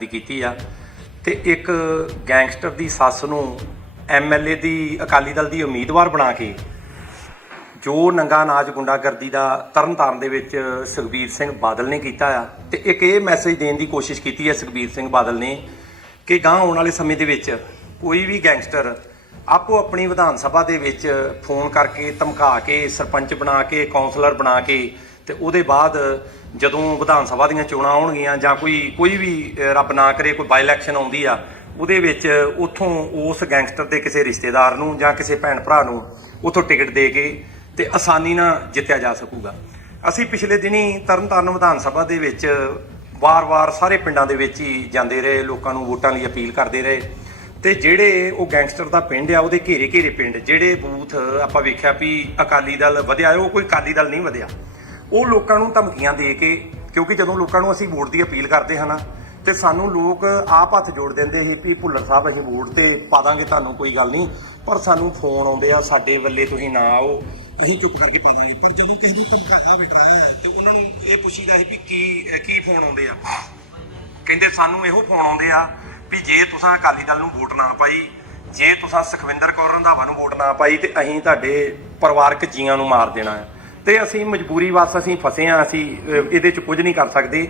ਦੀ ਕੀਤੀ ਆ। ਤੇ ਇੱਕ ਗੈਂਗਸਟਰ ਦੀ ਸੱਸ ਨੂੰ ਐਮਐਲਏ ਦੀ ਅਕਾਲੀ ਦਲ ਦੀ ਉਮੀਦਵਾਰ ਬਣਾ ਕੇ ਜੋ ਨੰਗਾ ਨਾਚ ਗੁੰਡਾਗਰਦੀ ਦਾ ਤਰਨਤਾਰਨ ਦੇ ਵਿੱਚ ਸੁਖਬੀਰ ਸਿੰਘ ਬਾਦਲ ਨੇ ਕੀਤਾ ਆ। ਤੇ ਇੱਕ ਇਹ ਮੈਸੇਜ ਦੇਣ ਦੀ ਕੋਸ਼ਿਸ਼ ਕੀਤੀ ਹੈ ਸੁਖਬੀਰ ਸਿੰਘ ਬਾਦਲ ਨੇ ਕਿ ਗਾਂ ਆਉਣ ਵਾਲੇ ਸਮੇਂ ਦੇ ਵਿੱਚ ਕੋਈ ਵੀ ਗੈਂਗਸਟਰ ਆਪੋ ਆਪਣੀ ਵਿਧਾਨ ਸਭਾ ਦੇ ਵਿੱਚ ਫੋਨ ਕਰਕੇ ਧਮਕਾ ਕੇ, ਸਰਪੰਚ ਬਣਾ ਕੇ ਕਾਉਂਸਲਰ ਬਣਾ ਕੇ ਤੇ ਉਹਦੇ ਬਾਅਦ ਜਦੋਂ ਵਿਧਾਨ ਸਭਾ ਦੀਆਂ ਚੋਣਾਂ ਆਉਣਗੀਆਂ ਜਾਂ ਕੋਈ ਕੋਈ ਵੀ ਰੱਬ ਨਾ ਕਰੇ, ਕੋਈ ਬਾਈ ਇਲੈਕਸ਼ਨ ਆਉਂਦੀ ਆ, ਉਹਦੇ ਵਿੱਚ ਉਥੋਂ ਉਸ ਗੈਂਗਸਟਰ ਦੇ ਕਿਸੇ ਰਿਸ਼ਤੇਦਾਰ ਨੂੰ ਜਾਂ ਕਿਸੇ ਭੈਣ ਭਰਾ ਨੂੰ ਉਥੋਂ ਟਿਕਟ ਦੇ ਕੇ ਤੇ ਆਸਾਨੀ ਨਾਲ ਜਿੱਤਿਆ ਜਾ ਸਕੂਗਾ। ਅਸੀਂ ਪਿਛਲੇ ਦਿਨੀ ਤਰਨਤਾਰਨ ਵਿਧਾਨ ਸਭਾ ਦੇ ਵਿੱਚ ਵਾਰ-ਵਾਰ ਸਾਰੇ ਪਿੰਡਾਂ ਦੇ ਵਿੱਚ ਹੀ ਜਾਂਦੇ ਰਹੇ, ਲੋਕਾਂ ਨੂੰ ਵੋਟਾਂ ਲਈ ਅਪੀਲ ਕਰਦੇ ਰਹੇ। ਤੇ ਜਿਹੜੇ ਉਹ ਗੈਂਗਸਟਰ ਦਾ ਪਿੰਡ ਆ, ਉਹਦੇ ਘੇਰੇ ਘੇਰੇ ਪਿੰਡ, ਜਿਹੜੇ ਬੂਥ ਆਪਾਂ ਵੇਖਿਆ ਵੀ ਅਕਾਲੀ ਦਲ ਵਧਿਆ, ਉਹ ਕੋਈ ਅਕਾਲੀ ਦਲ ਨਹੀਂ ਵਧਿਆ। ਉਹ ਲੋਕਾਂ ਨੂੰ ਧਮਕੀਆਂ ਦੇ ਕੇ, ਕਿਉਂਕਿ ਜਦੋਂ ਲੋਕਾਂ ਨੂੰ ਅਸੀਂ ਵੋਟ ਦੀ ਅਪੀਲ ਕਰਦੇ ਹਾਂ ਨਾ, ਤੇ ਸਾਨੂੰ ਲੋਕ ਆਪ ਹੱਥ ਜੋੜ ਦਿੰਦੇ ਸੀ ਵੀ ਭੁੱਲਰ ਸਾਹਿਬ ਅਸੀਂ ਵੋਟ ਤੇ ਪਾ ਦਾਂਗੇ, ਤੁਹਾਨੂੰ ਕੋਈ ਗੱਲ ਨਹੀਂ। ਪਰ ਸਾਨੂੰ ਫੋਨ ਆਉਂਦੇ ਆ, ਸਾਡੇ ਵੱਲੇ ਤੁਸੀਂ ਨਾ ਆਓ, ਅਸੀਂ ਚੁੱਪ ਕਰਕੇ ਪਾ ਦਾਂਗੇ। ਪਰ ਜਦੋਂ ਕਿਸੇ ਨੂੰ ਧਮਕਾ ਵਿਟਰਾਇਆ ਤੇ ਉਹਨਾਂ ਨੂੰ ਇਹ ਪੁੱਛੀਦਾ ਸੀ ਵੀ ਕੀ ਕੀ ਫੋਨ ਆਉਂਦੇ ਆ? ਕਹਿੰਦੇ ਸਾਨੂੰ ਇਹੋ ਫੋਨ ਆਉਂਦੇ ਆ ਵੀ ਜੇ ਤੁਸੀਂ ਅਕਾਲੀ ਦਲ ਨੂੰ ਵੋਟ ਨਾ ਪਾਈ, ਜੇ ਤੁਸੀਂ ਸੁਖਵਿੰਦਰ ਕੌਰ ਰੰਧਾਵਾ ਨੂੰ ਵੋਟ ਨਾ ਪਾਈ, ਤੇ ਅਸੀਂ ਤੁਹਾਡੇ ਪਰਿਵਾਰਕ ਜੀਆਂ ਨੂੰ ਮਾਰ ਦੇਣਾ ਹੈ। ਤੇ ਅਸੀਂ ਮਜਬੂਰੀ ਵਸ ਅਸੀਂ ਫਸੇ ਆ ਅਸੀਂ ਇਹਦੇ ਚ ਕੁਝ ਨਹੀਂ ਕਰ ਸਕਦੇ।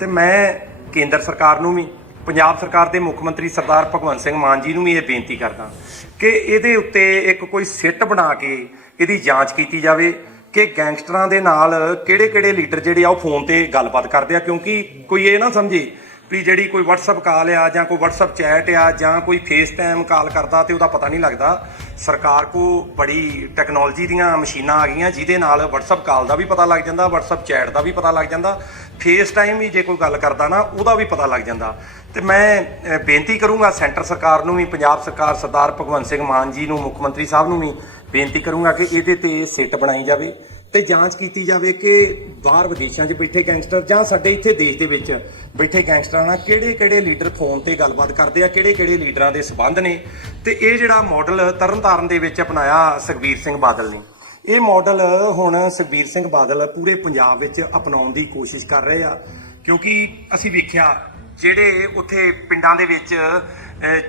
ਤੇ ਮੈਂ ਕੇਂਦਰ ਸਰਕਾਰ ਨੂੰ ਵੀ, ਪੰਜਾਬ ਸਰਕਾਰ ਦੇ ਮੁੱਖ ਮੰਤਰੀ ਸਰਦਾਰ ਭਗਵੰਤ ਸਿੰਘ ਮਾਨ ਜੀ ਨੂੰ ਵੀ ਇਹ ਬੇਨਤੀ ਕਰਦਾ ਕਿ ਇਹਦੇ ਉੱਤੇ ਇੱਕ ਕੋਈ ਸਿੱਟ ਬਣਾ ਕੇ ਇਹਦੀ ਜਾਂਚ ਕੀਤੀ ਜਾਵੇ ਕਿ ਗੈਂਗਸਟਰਾਂ ਦੇ ਨਾਲ ਕਿਹੜੇ-ਕਿਹੜੇ ਲੀਡਰ ਜਿਹੜੇ ਆ ਉਹ ਫੋਨ ਤੇ ਗੱਲਬਾਤ ਕਰਦੇ ਆ, ਕਿਉਂਕਿ ਕੋਈ ਇਹ ਨਾ ਸਮਝੇ ਵੀ ਜਿਹੜੀ ਕੋਈ WhatsApp ਕਾਲ ਆ ਜਾਂ ਕੋਈ WhatsApp ਚੈਟ ਆ ਜਾਂ ਕੋਈ FaceTime ਕਾਲ ਕਰਦਾ ਤੇ ਉਹਦਾ ਪਤਾ ਨਹੀਂ ਲੱਗਦਾ, ਸਰਕਾਰ ਕੋ ਬੜੀ ਟੈਕਨੋਲੋਜੀ ਦੀਆਂ ਮਸ਼ੀਨਾਂ ਆ ਗਈਆਂ ਜਿਹਦੇ ਨਾਲ WhatsApp ਕਾਲ ਦਾ ਵੀ ਪਤਾ ਲੱਗ ਜਾਂਦਾ, WhatsApp ਚੈਟ ਦਾ ਵੀ ਪਤਾ ਲੱਗ ਜਾਂਦਾ, FaceTime ਵੀ ਜੇ ਕੋਈ ਗੱਲ ਕਰਦਾ ਨਾ ਉਹਦਾ ਵੀ ਪਤਾ ਲੱਗ ਜਾਂਦਾ। ਤੇ ਮੈਂ ਬੇਨਤੀ ਕਰੂੰਗਾ ਸੈਂਟਰ ਸਰਕਾਰ ਨੂੰ ਵੀ, ਪੰਜਾਬ ਸਰਕਾਰ ਸਰਦਾਰ ਭਗਵੰਤ ਸਿੰਘ ਮਾਨ ਜੀ ਨੂੰ, ਮੁੱਖ ਮੰਤਰੀ ਸਾਹਿਬ ਨੂੰ ਵੀ ਬੇਨਤੀ ਕਰੂੰਗਾ ਕਿ ਇਹਦੇ ਤੇ ਸਿੱਟ ਬਣਾਈ ਜਾਵੇ। ਤੇ ਜਾਂਚ ਕੀਤੀ ਜਾਵੇ ਕਿ ਬਾਹਰ ਵਿਦੇਸ਼ਾਂ 'ਚ ਬੈਠੇ ਗੈਂਗਸਟਰ ਜਾਂ ਸਾਡੇ ਇੱਥੇ ਦੇਸ਼ ਦੇ ਵਿੱਚ ਬੈਠੇ ਗੈਂਗਸਟਰਾਂ ਨਾਲ ਕਿਹੜੇ-ਕਿਹੜੇ ਲੀਡਰ ਫੋਨ ਤੇ ਗੱਲਬਾਤ ਕਰਦੇ ਆ, ਕਿਹੜੇ-ਕਿਹੜੇ ਲੀਡਰਾਂ ਦੇ ਸਬੰਧ ਨੇ ਤੇ ਇਹ ਜਿਹੜਾ ਮਾਡਲ ਤਰਨਤਾਰਨ ਦੇ ਵਿੱਚ ਅਪਣਾਇਆ ਸੁਖਬੀਰ ਸਿੰਘ ਬਾਦਲ ਨੇ। ਇਹ ਮਾਡਲ ਹੁਣ ਸੁਖਬੀਰ ਸਿੰਘ ਬਾਦਲ ਪੂਰੇ ਪੰਜਾਬ ਵਿੱਚ ਅਪਣਾਉਣ ਦੀ ਕੋਸ਼ਿਸ਼ ਕਰ ਰਹੇ ਆ, ਕਿਉਂਕਿ ਅਸੀਂ ਵੇਖਿਆ ਜਿਹੜੇ ਉੱਥੇ ਪਿੰਡਾਂ ਦੇ ਵਿੱਚ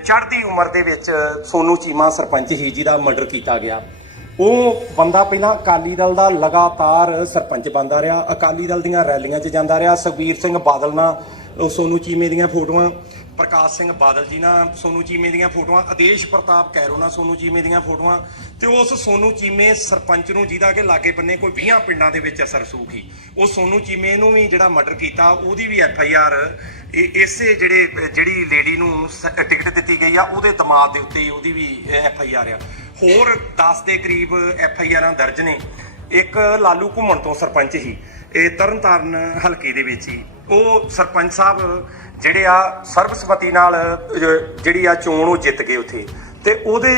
ਚੜ੍ਹਦੀ ਉਮਰ ਦੇ ਵਿੱਚ ਸੋਨੂ ਚੀਮਾ ਸਰਪੰਚ ਹੀ ਜਿਹਦਾ ਮਰਡਰ ਕੀਤਾ ਗਿਆ। ਉਹ ਬੰਦਾ ਪਹਿਲਾਂ ਅਕਾਲੀ ਦਲ ਦਾ ਲਗਾਤਾਰ ਸਰਪੰਚ ਬੰਦਾ ਰਿਹਾ, ਅਕਾਲੀ ਦਲ ਦੀਆਂ ਰੈਲੀਆਂ 'ਚ ਜਾਂਦਾ ਰਿਹਾ। ਸੁਖਬੀਰ ਸਿੰਘ ਬਾਦਲ ਨਾਲ, ਉਹ ਸੋਨੂ ਚੀਮੇ ਦੀਆਂ ਫੋਟੋਆਂ, ਪ੍ਰਕਾਸ਼ ਸਿੰਘ ਬਾਦਲ ਜੀ ਨਾਲ ਸੋਨੂ ਚੀਮੇ ਦੀਆਂ ਫੋਟੋਆਂ, ਆਦੇਸ਼ ਪ੍ਰਤਾਪ ਕੈਰੋ ਨਾਲ ਸੋਨੂ ਚੀਮੇ ਦੀਆਂ ਫੋਟੋਆਂ ਤੇ ਉਸ ਸੋਨੂ ਚੀਮੇ ਸਰਪੰਚ ਨੂੰ ਜਿਹਦਾ ਕਿ ਲਾਗੇ ਬੰਨੇ ਕੋਈ 20 ਪਿੰਡਾਂ ਦੇ ਵਿੱਚ ਅਸਰ ਸੂਖੀ ਉਹ ਸੋਨੂ ਚੀਮੇ ਨੂੰ ਵੀ ਜਿਹੜਾ ਮਰਡਰ ਕੀਤਾ, ਉਹਦੀ ਵੀ ਐਫ ਆਈ ਆਰ ਇਸੇ ਜਿਹੜੇ, ਜਿਹੜੀ ਲੇਡੀ ਨੂੰ ਸ- ਟਿਕਟ ਦਿੱਤੀ ਗਈ ਆ, ਉਹਦੇ ਦਿਮਾਗ ਦੇ ਉੱਤੇ ਉਹਦੀ ਵੀ ਐਫ ਆਈ ਆਰ ਆ। ਹੋਰ 10 ਦੇ ਕਰੀਬ ਐਫ ਆਈ ਆਰਾਂ ਦਰਜ ਨੇ। ਇੱਕ ਲਾਲੂ ਘੁੰਮਣ ਤੋਂ ਸਰਪੰਚ ਹੀ। ਇਹ ਤਰਨਤਾਰਨ ਹਲਕੇ ਦੇ ਵਿੱਚ ਹੀ। ਉਹ ਸਰਪੰਚ ਸਾਹਿਬ ਜਿਹੜੇ ਆ ਸਰਬਸਮਤੀ ਨਾਲ ਜਿਹੜੀ ਆ ਚੋਣ ਉਹ ਜਿੱਤ ਗਏ ਉੱਥੇ। ਤੇ ਉਹਦੇ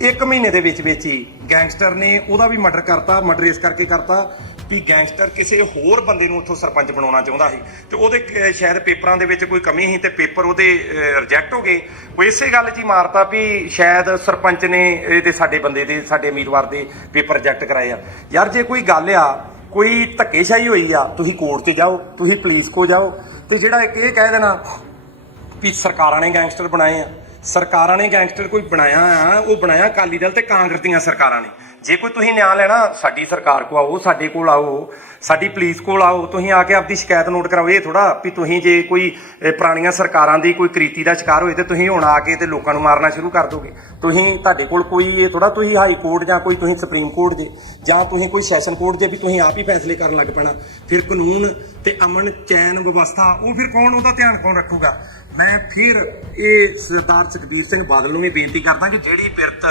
ਇੱਕ ਮਹੀਨੇ ਦੇ ਵਿੱਚ ਵਿੱਚ ਹੀ ਗੈਂਗਸਟਰ ਨੇ ਉਹਦਾ ਵੀ ਮਰਡਰ ਕਰਤਾ, ਮਰਡਰ ਇਸ ਕਰਕੇ ਕਰਤਾ ਵੀ ਗੈਂਗਸਟਰ ਕਿਸੇ ਹੋਰ ਬੰਦੇ ਨੂੰ ਉੱਥੋਂ ਸਰਪੰਚ ਬਣਾਉਣਾ ਚਾਹੁੰਦਾ ਸੀ। ਤੇ ਉਹਦੇ ਅਹ, ਸ਼ਾਇਦ ਪੇਪਰਾਂ ਦੇ ਵਿੱਚ ਕੋਈ ਕਮੀ ਸੀ ਤੇ ਪੇਪਰ ਉਹਦੇ ਰਿਜੈਕਟ ਹੋ ਗਏ। ਉਹ ਇਸੇ ਗੱਲ 'ਚ ਹੀ ਮਾਰਤਾ ਵੀ ਸ਼ਾਇਦ ਸਰਪੰਚ ਨੇ ਇਹਦੇ ਸਾਡੇ ਬੰਦੇ ਦੇ ਸਾਡੇ ਉਮੀਦਵਾਰ ਦੇ ਪੇਪਰ ਰਿਜੈਕਟ ਕਰਾਏ ਆ। ਯਾਰ ਜੇ ਕੋਈ ਗੱਲ ਆ ਕੋਈ ਧੱਕੇਸ਼ਾਹੀ ਹੋਈ ਆ ਤੁਸੀਂ ਕੋਰਟ 'ਚ ਜਾਓ ਤੁਸੀਂ ਪੁਲਿਸ ਕੋ ਜਾਓ ਤੇ ਜਿਹੜਾ ਇੱਕ ਇਹ ਕਹਿ ਦੇਣਾ ਵੀ ਸਰਕਾਰਾਂ ਨੇ ਗੈਂਗਸਟਰ ਬਣਾਏ ਆ। ਸਰਕਾਰਾਂ ਨੇ ਗੈਂਗਸਟਰ ਕੋਈ ਬਣਾਇਆ ਆ ਉਹ ਬਣਾਇਆ ਅਕਾਲੀ ਦਲ ਤੇ ਕਾਂਗਰਸ ਦੀਆਂ ਸਰਕਾਰਾਂ ਨੇ। ਜੇ ਕੋਈ ਤੁਸੀਂ ਨਿਆਂ ਲੈਣਾ, ਸਾਡੀ ਸਰਕਾਰ ਕੋ ਆਓ, ਸਾਡੇ ਕੋਲ ਆਓ, ਸਾਡੀ ਪੁਲਿਸ ਕੋਲ ਆਓ, ਤੁਸੀਂ ਆ ਕੇ ਆਪਦੀ ਸ਼ਿਕਾਇਤ ਨੋਟ ਕਰਾਓ। ਇਹ ਥੋੜਾ ਵੀ ਤੁਸੀਂ ਜੇ ਕੋਈ ਪੁਰਾਣੀਆਂ ਸਰਕਾਰਾਂ ਦੀ ਕੋਈ ਕ੍ਰੀਤੀ ਦਾ ਸ਼ਿਕਾਰ ਹੋਏ ਤੇ ਤੁਸੀਂ ਹੁਣ ਆ ਕੇ ਤੇ ਲੋਕਾਂ ਨੂੰ ਮਾਰਨਾ ਸ਼ੁਰੂ ਕਰ ਦੋਗੇ। ਤੁਸੀਂ, ਤੁਹਾਡੇ ਕੋਲ ਕੋਈ ਇਹ ਥੋੜਾ ਤੁਸੀਂ ਹਾਈ ਕੋਰਟ ਜਾਂ ਕੋਈ ਤੁਸੀਂ ਸੁਪਰੀਮ ਕੋਰਟ ਦੇ ਜਾਂ ਤੁਸੀਂ ਕੋਈ ਸੈਸ਼ਨ ਕੋਰਟ ਦੇ ਵੀ ਤੁਸੀਂ ਆਪ ਹੀ ਫੈਸਲੇ ਕਰਨ ਲੱਗ ਪੈਣਾ। ਫਿਰ ਕਾਨੂੰਨ ਤੇ ਅਮਨ, ਚੈਨ, ਵਿਵਸਥਾ, ਉਹ ਫਿਰ ਕੌਣ, ਉਹਦਾ ਧਿਆਨ ਕੌਣ ਰੱਖੂਗਾ? ਮੈਂ ਫਿਰ ਇਹ ਸਰਦਾਰ ਸੁਖਬੀਰ ਸਿੰਘ ਬਾਦਲ ਨੂੰ ਵੀ ਬੇਨਤੀ ਕਰਦਾ ਕਿ ਜਿਹੜੀ ਪਿਰਤ